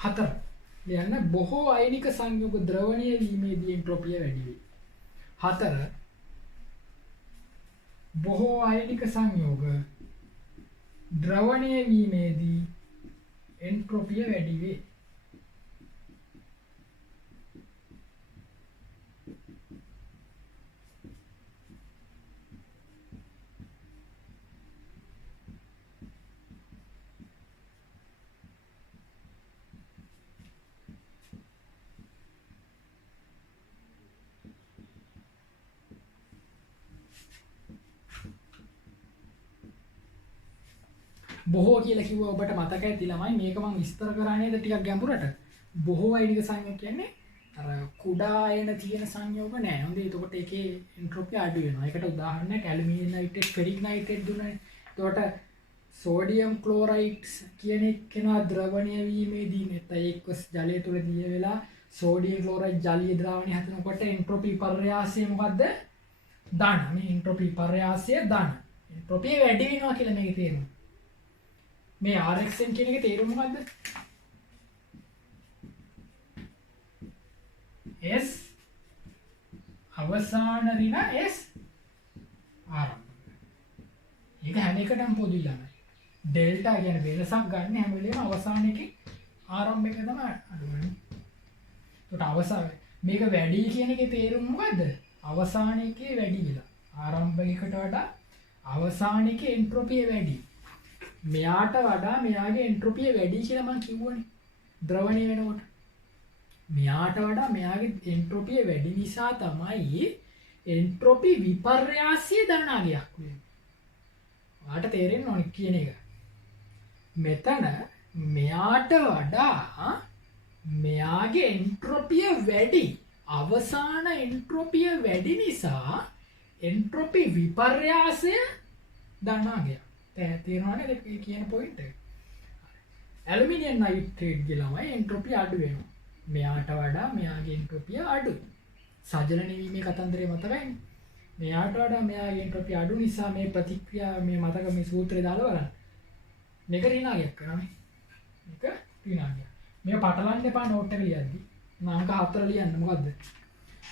හතර ලියන්න බොහෝ අයනික සංයෝග ද්‍රවණය වීමේදී එන්ට්‍රොපිය වැඩි වේ. 4 බොහෝ අයනික සංයෝග ද්‍රවණය වීමේදී එන්ට්‍රොපිය වැඩි වේ. බොහෝ කියලා කිව්වා ඔබට මතක ඇති ළමයි මේක මම විස්තර කරා නේද ටිකක් ගැඹුරට. බොහෝ අයනික සංයෝග කියන්නේ අර කුඩා අයන තියෙන සංයෝග නෑ. හොඳේ එතකොට ඒකේ එන්ට්‍රොපිය අඩු වෙනවා. ඒකට උදාහරණයක් ඇලුමිනියම් නයිට්‍රේට් ෆෙරික් නයිට්‍රේට් දුන්නා. එතකොට සෝඩියම් ක්ලෝරයිඩ්ස් කියන එක්කෙනා ද්‍රවණය වීමේදී නැත්නම් එක්වස් ජලය තුල දිය වෙලා සෝඩියම් ක්ලෝරයිඩ් ජලීය ද්‍රාවණය හදනකොට එන්ට්‍රොපි පර්යාසය මොකද්ද? ධන. මේ එන්ට්‍රොපි පර්යාසය ධන. එන්ට්‍රොපිය වැඩි වෙනවා කියලා මේකේ තේරෙනවා. මේ RXN කියන එකේ තේරුම මොකද්ද? S අවසාන ඍණ S ආරම්භ. ඒක හැම එකටම පොදුයි ළමයි. ඩෙල්ටා කියන්නේ වෙනසක් ගන්න හැම වෙලේම අවසාන එකේ ආරම්භක තමයි අඩුවන්නේ. ඒකට අවසාන මේක වැඩි කියන එකේ තේරුම මොකද්ද? අවසානයේ වැඩි කියලා. ආරම්භයකට වඩා අවසානයේ එන්ට්‍රොපිය වැඩි. මෙයාට වඩා මෙයාගේ එන්ට්‍රොපිය වැඩි කියලා මම කිව්වනේ. ද්‍රවණය වෙනකොට. මෙයාට වඩා මෙයාගේ එන්ට්‍රොපිය වැඩි නිසා තමයි එන්ට්‍රොපි විපර්යාසය ධනාගයක් වෙන්නේ. ඔයාලට තේරෙන්න ඕනේ කියන එක. මෙතන මෙයාට වඩා මෙයාගේ එන්ට්‍රොපිය වැඩි. අවසාන එන්ට්‍රොපිය වැඩි නිසා එන්ට්‍රොපි විපර්යාසය ධනාගයක්. තේරෙනවද කියන පොයින්ට් එක? ඇලුමිනියම් නයිට්‍රේට් ගලමයි එන්ට්‍රොපිය අඩු වෙනවා. මෙයාට වඩා මෙයාගේ එන්ට්‍රොපිය අඩුයි. සජලන වීමේ කතන්දරය මතකයිනේ. මෙයාට වඩා මෙයාගේ එන්ට්‍රොපිය අඩු නිසා මේ ප්‍රතික්‍රියාව මේ මතක මේ සූත්‍රය දාලා බලන්න. මේක ඍණාගයක් කරන්නේ. මේක ඍණාගයක්. මේක පටලන්න එපා නෝට් එක ලියද්දි. අංක 4 ලියන්න මොකද්ද?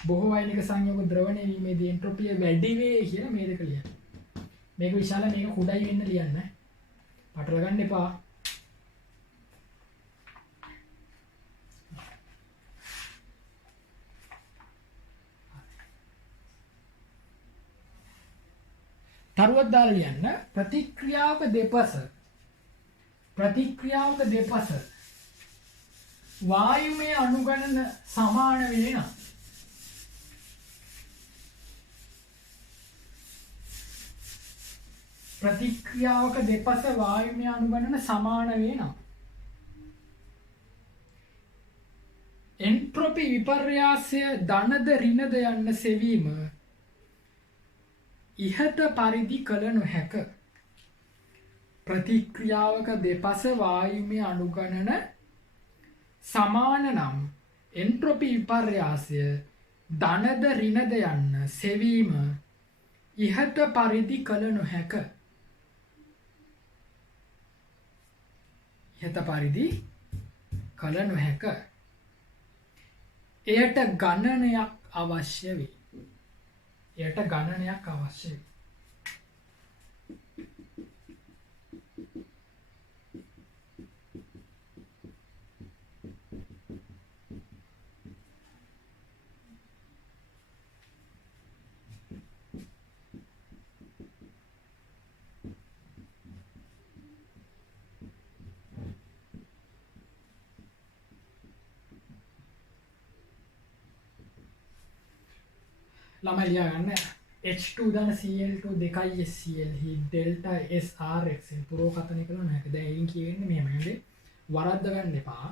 බොහෝ අයනික සංයෝග ද්‍රවණය වීමේදී එන්ට්‍රොපිය වැඩි වේ කියලා මේ දෙක ලියන්න. මේක විශාල මේක කුඩයි වෙන්න ලියන්න. පටල ගන්න එපා. තරුවක් දාලා ලියන්න ප්‍රතික්‍රියාවක දෙපස වායුමය අනුගණන සමාන වෙන ප්‍රතික්‍රියාවක දෙපස වායුමය අනුගණන සමාන වෙනවා. එන්ට්‍රොපි විපර්යාසය ධනද ඍණද යන්න සෙවීම ඉහත පරිදි කළ නොහැක. ප්‍රතික්‍රියාවක දෙපස වායුමය අනුගණන සමාන නම් එන්ට්‍රොපි විපර්යාසය ධනද ඍණද යන්න සෙවීම ඉහත පරිදි කළ නොහැක. ඉහත පරිදි කළ නොහැක. එයට ගණනයක් අවශ්‍ය වේ. එයට ගණනයක් අවශ්‍ය වේ. ළමයි ලියාගන්න H2 දාන Cl2 දෙකයි SCl හි ඩෙල්ටා SRX පුරෝකථනය කළා නැහැ. දැන් එයින් කියන්නේ මෙහෙමයි. වරද්ද ගන්න එපා.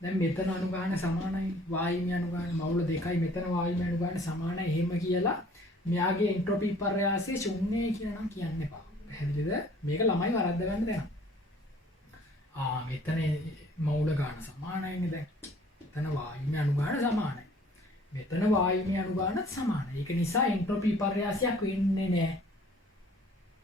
දැන් මෙතන අනුගාන සමානයි වායුමය අනුගාන මවුල දෙකයි මෙතන වායුමය අනුගාන සමානයි එහෙම කියලා මෙයාගේ එන්ට්‍රොපි විපර්යාසය ශුන්‍යයි කියලා නම් කියන්න එපා. පැහැදිලිද? මේක ළමයි වරද්ද ගන්න දෙනවා. මෙතන මවුල ගාන සමානයිනේ දැන්. මෙතන වායුමය අනුගාන සමානයි. මෙතන වායුමය අනුගානත් සමානයි. ඒක නිසා එන්ට්‍රොපි විපර්යාසයක් වෙන්නේ නැහැ.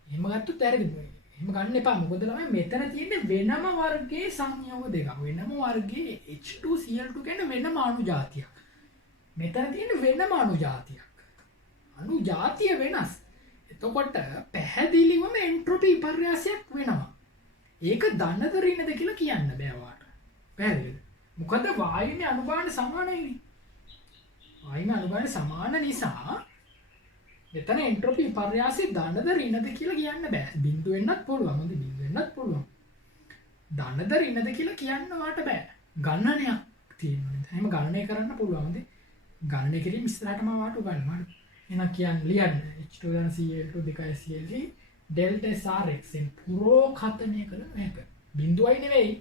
එහෙම ගත්තොත් වැරදි. එහෙම ගන්න එපා. මොකද ළමයි මෙතන තියෙන්නේ වෙනම වර්ගයේ සංයෝග දෙකක්. වෙනම වර්ගයේ H2Cl2 කියන්නේ වෙනම අණු જાතියක්. මෙතන තියෙන්නේ වෙනම අණු જાතියක්. අණු જાතිය වෙනස්. එතකොට පැහැදිලිවම එන්ට්‍රොපි විපර්යාසයක් වෙනවා. ඒක ධනද ඍණද කියලා කියන්න බෑ වාට. පැහැදිලිද? මොකද වායුමය අනුගාන සමානයි. වායුමය අනුගාන සමාන නිසා එතන එන්ට්‍රොපි විපර්යාසය ධනද ඍණද කියලා කියන්න බෑ. බිඳු වෙන්නත් පුළුවන්. හොඳ බිඳු වෙන්නත් පුළුවන්. ධනද ඍණද කියලා කියන්න වාට බෑ. ගණනයක් තියෙනවා. එහෙම ගණනය කරන්න පුළුවන්. හොඳ ගණනය කිරීම ඉස්සරහටම වාට උගන්වන්න. එහෙනම් කියන්න ලියන්න H2 දාන Cl2 2 Cl ඩෙල්ටා SRX පුරෝකථනය කළ නොහැක. බිඳුවයි නෙවෙයි.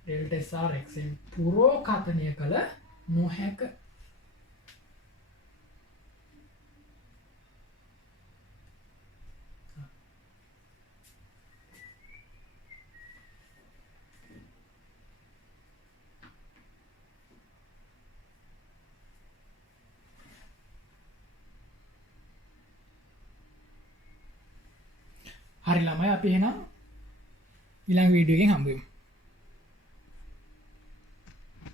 ඩෙල්ටා SRX පුරෝකථනය කළ නොහැක. හරි ළමයි අපි එහෙනම් ඊළඟ වීඩියෝ එකෙන් හම්බ වෙමු.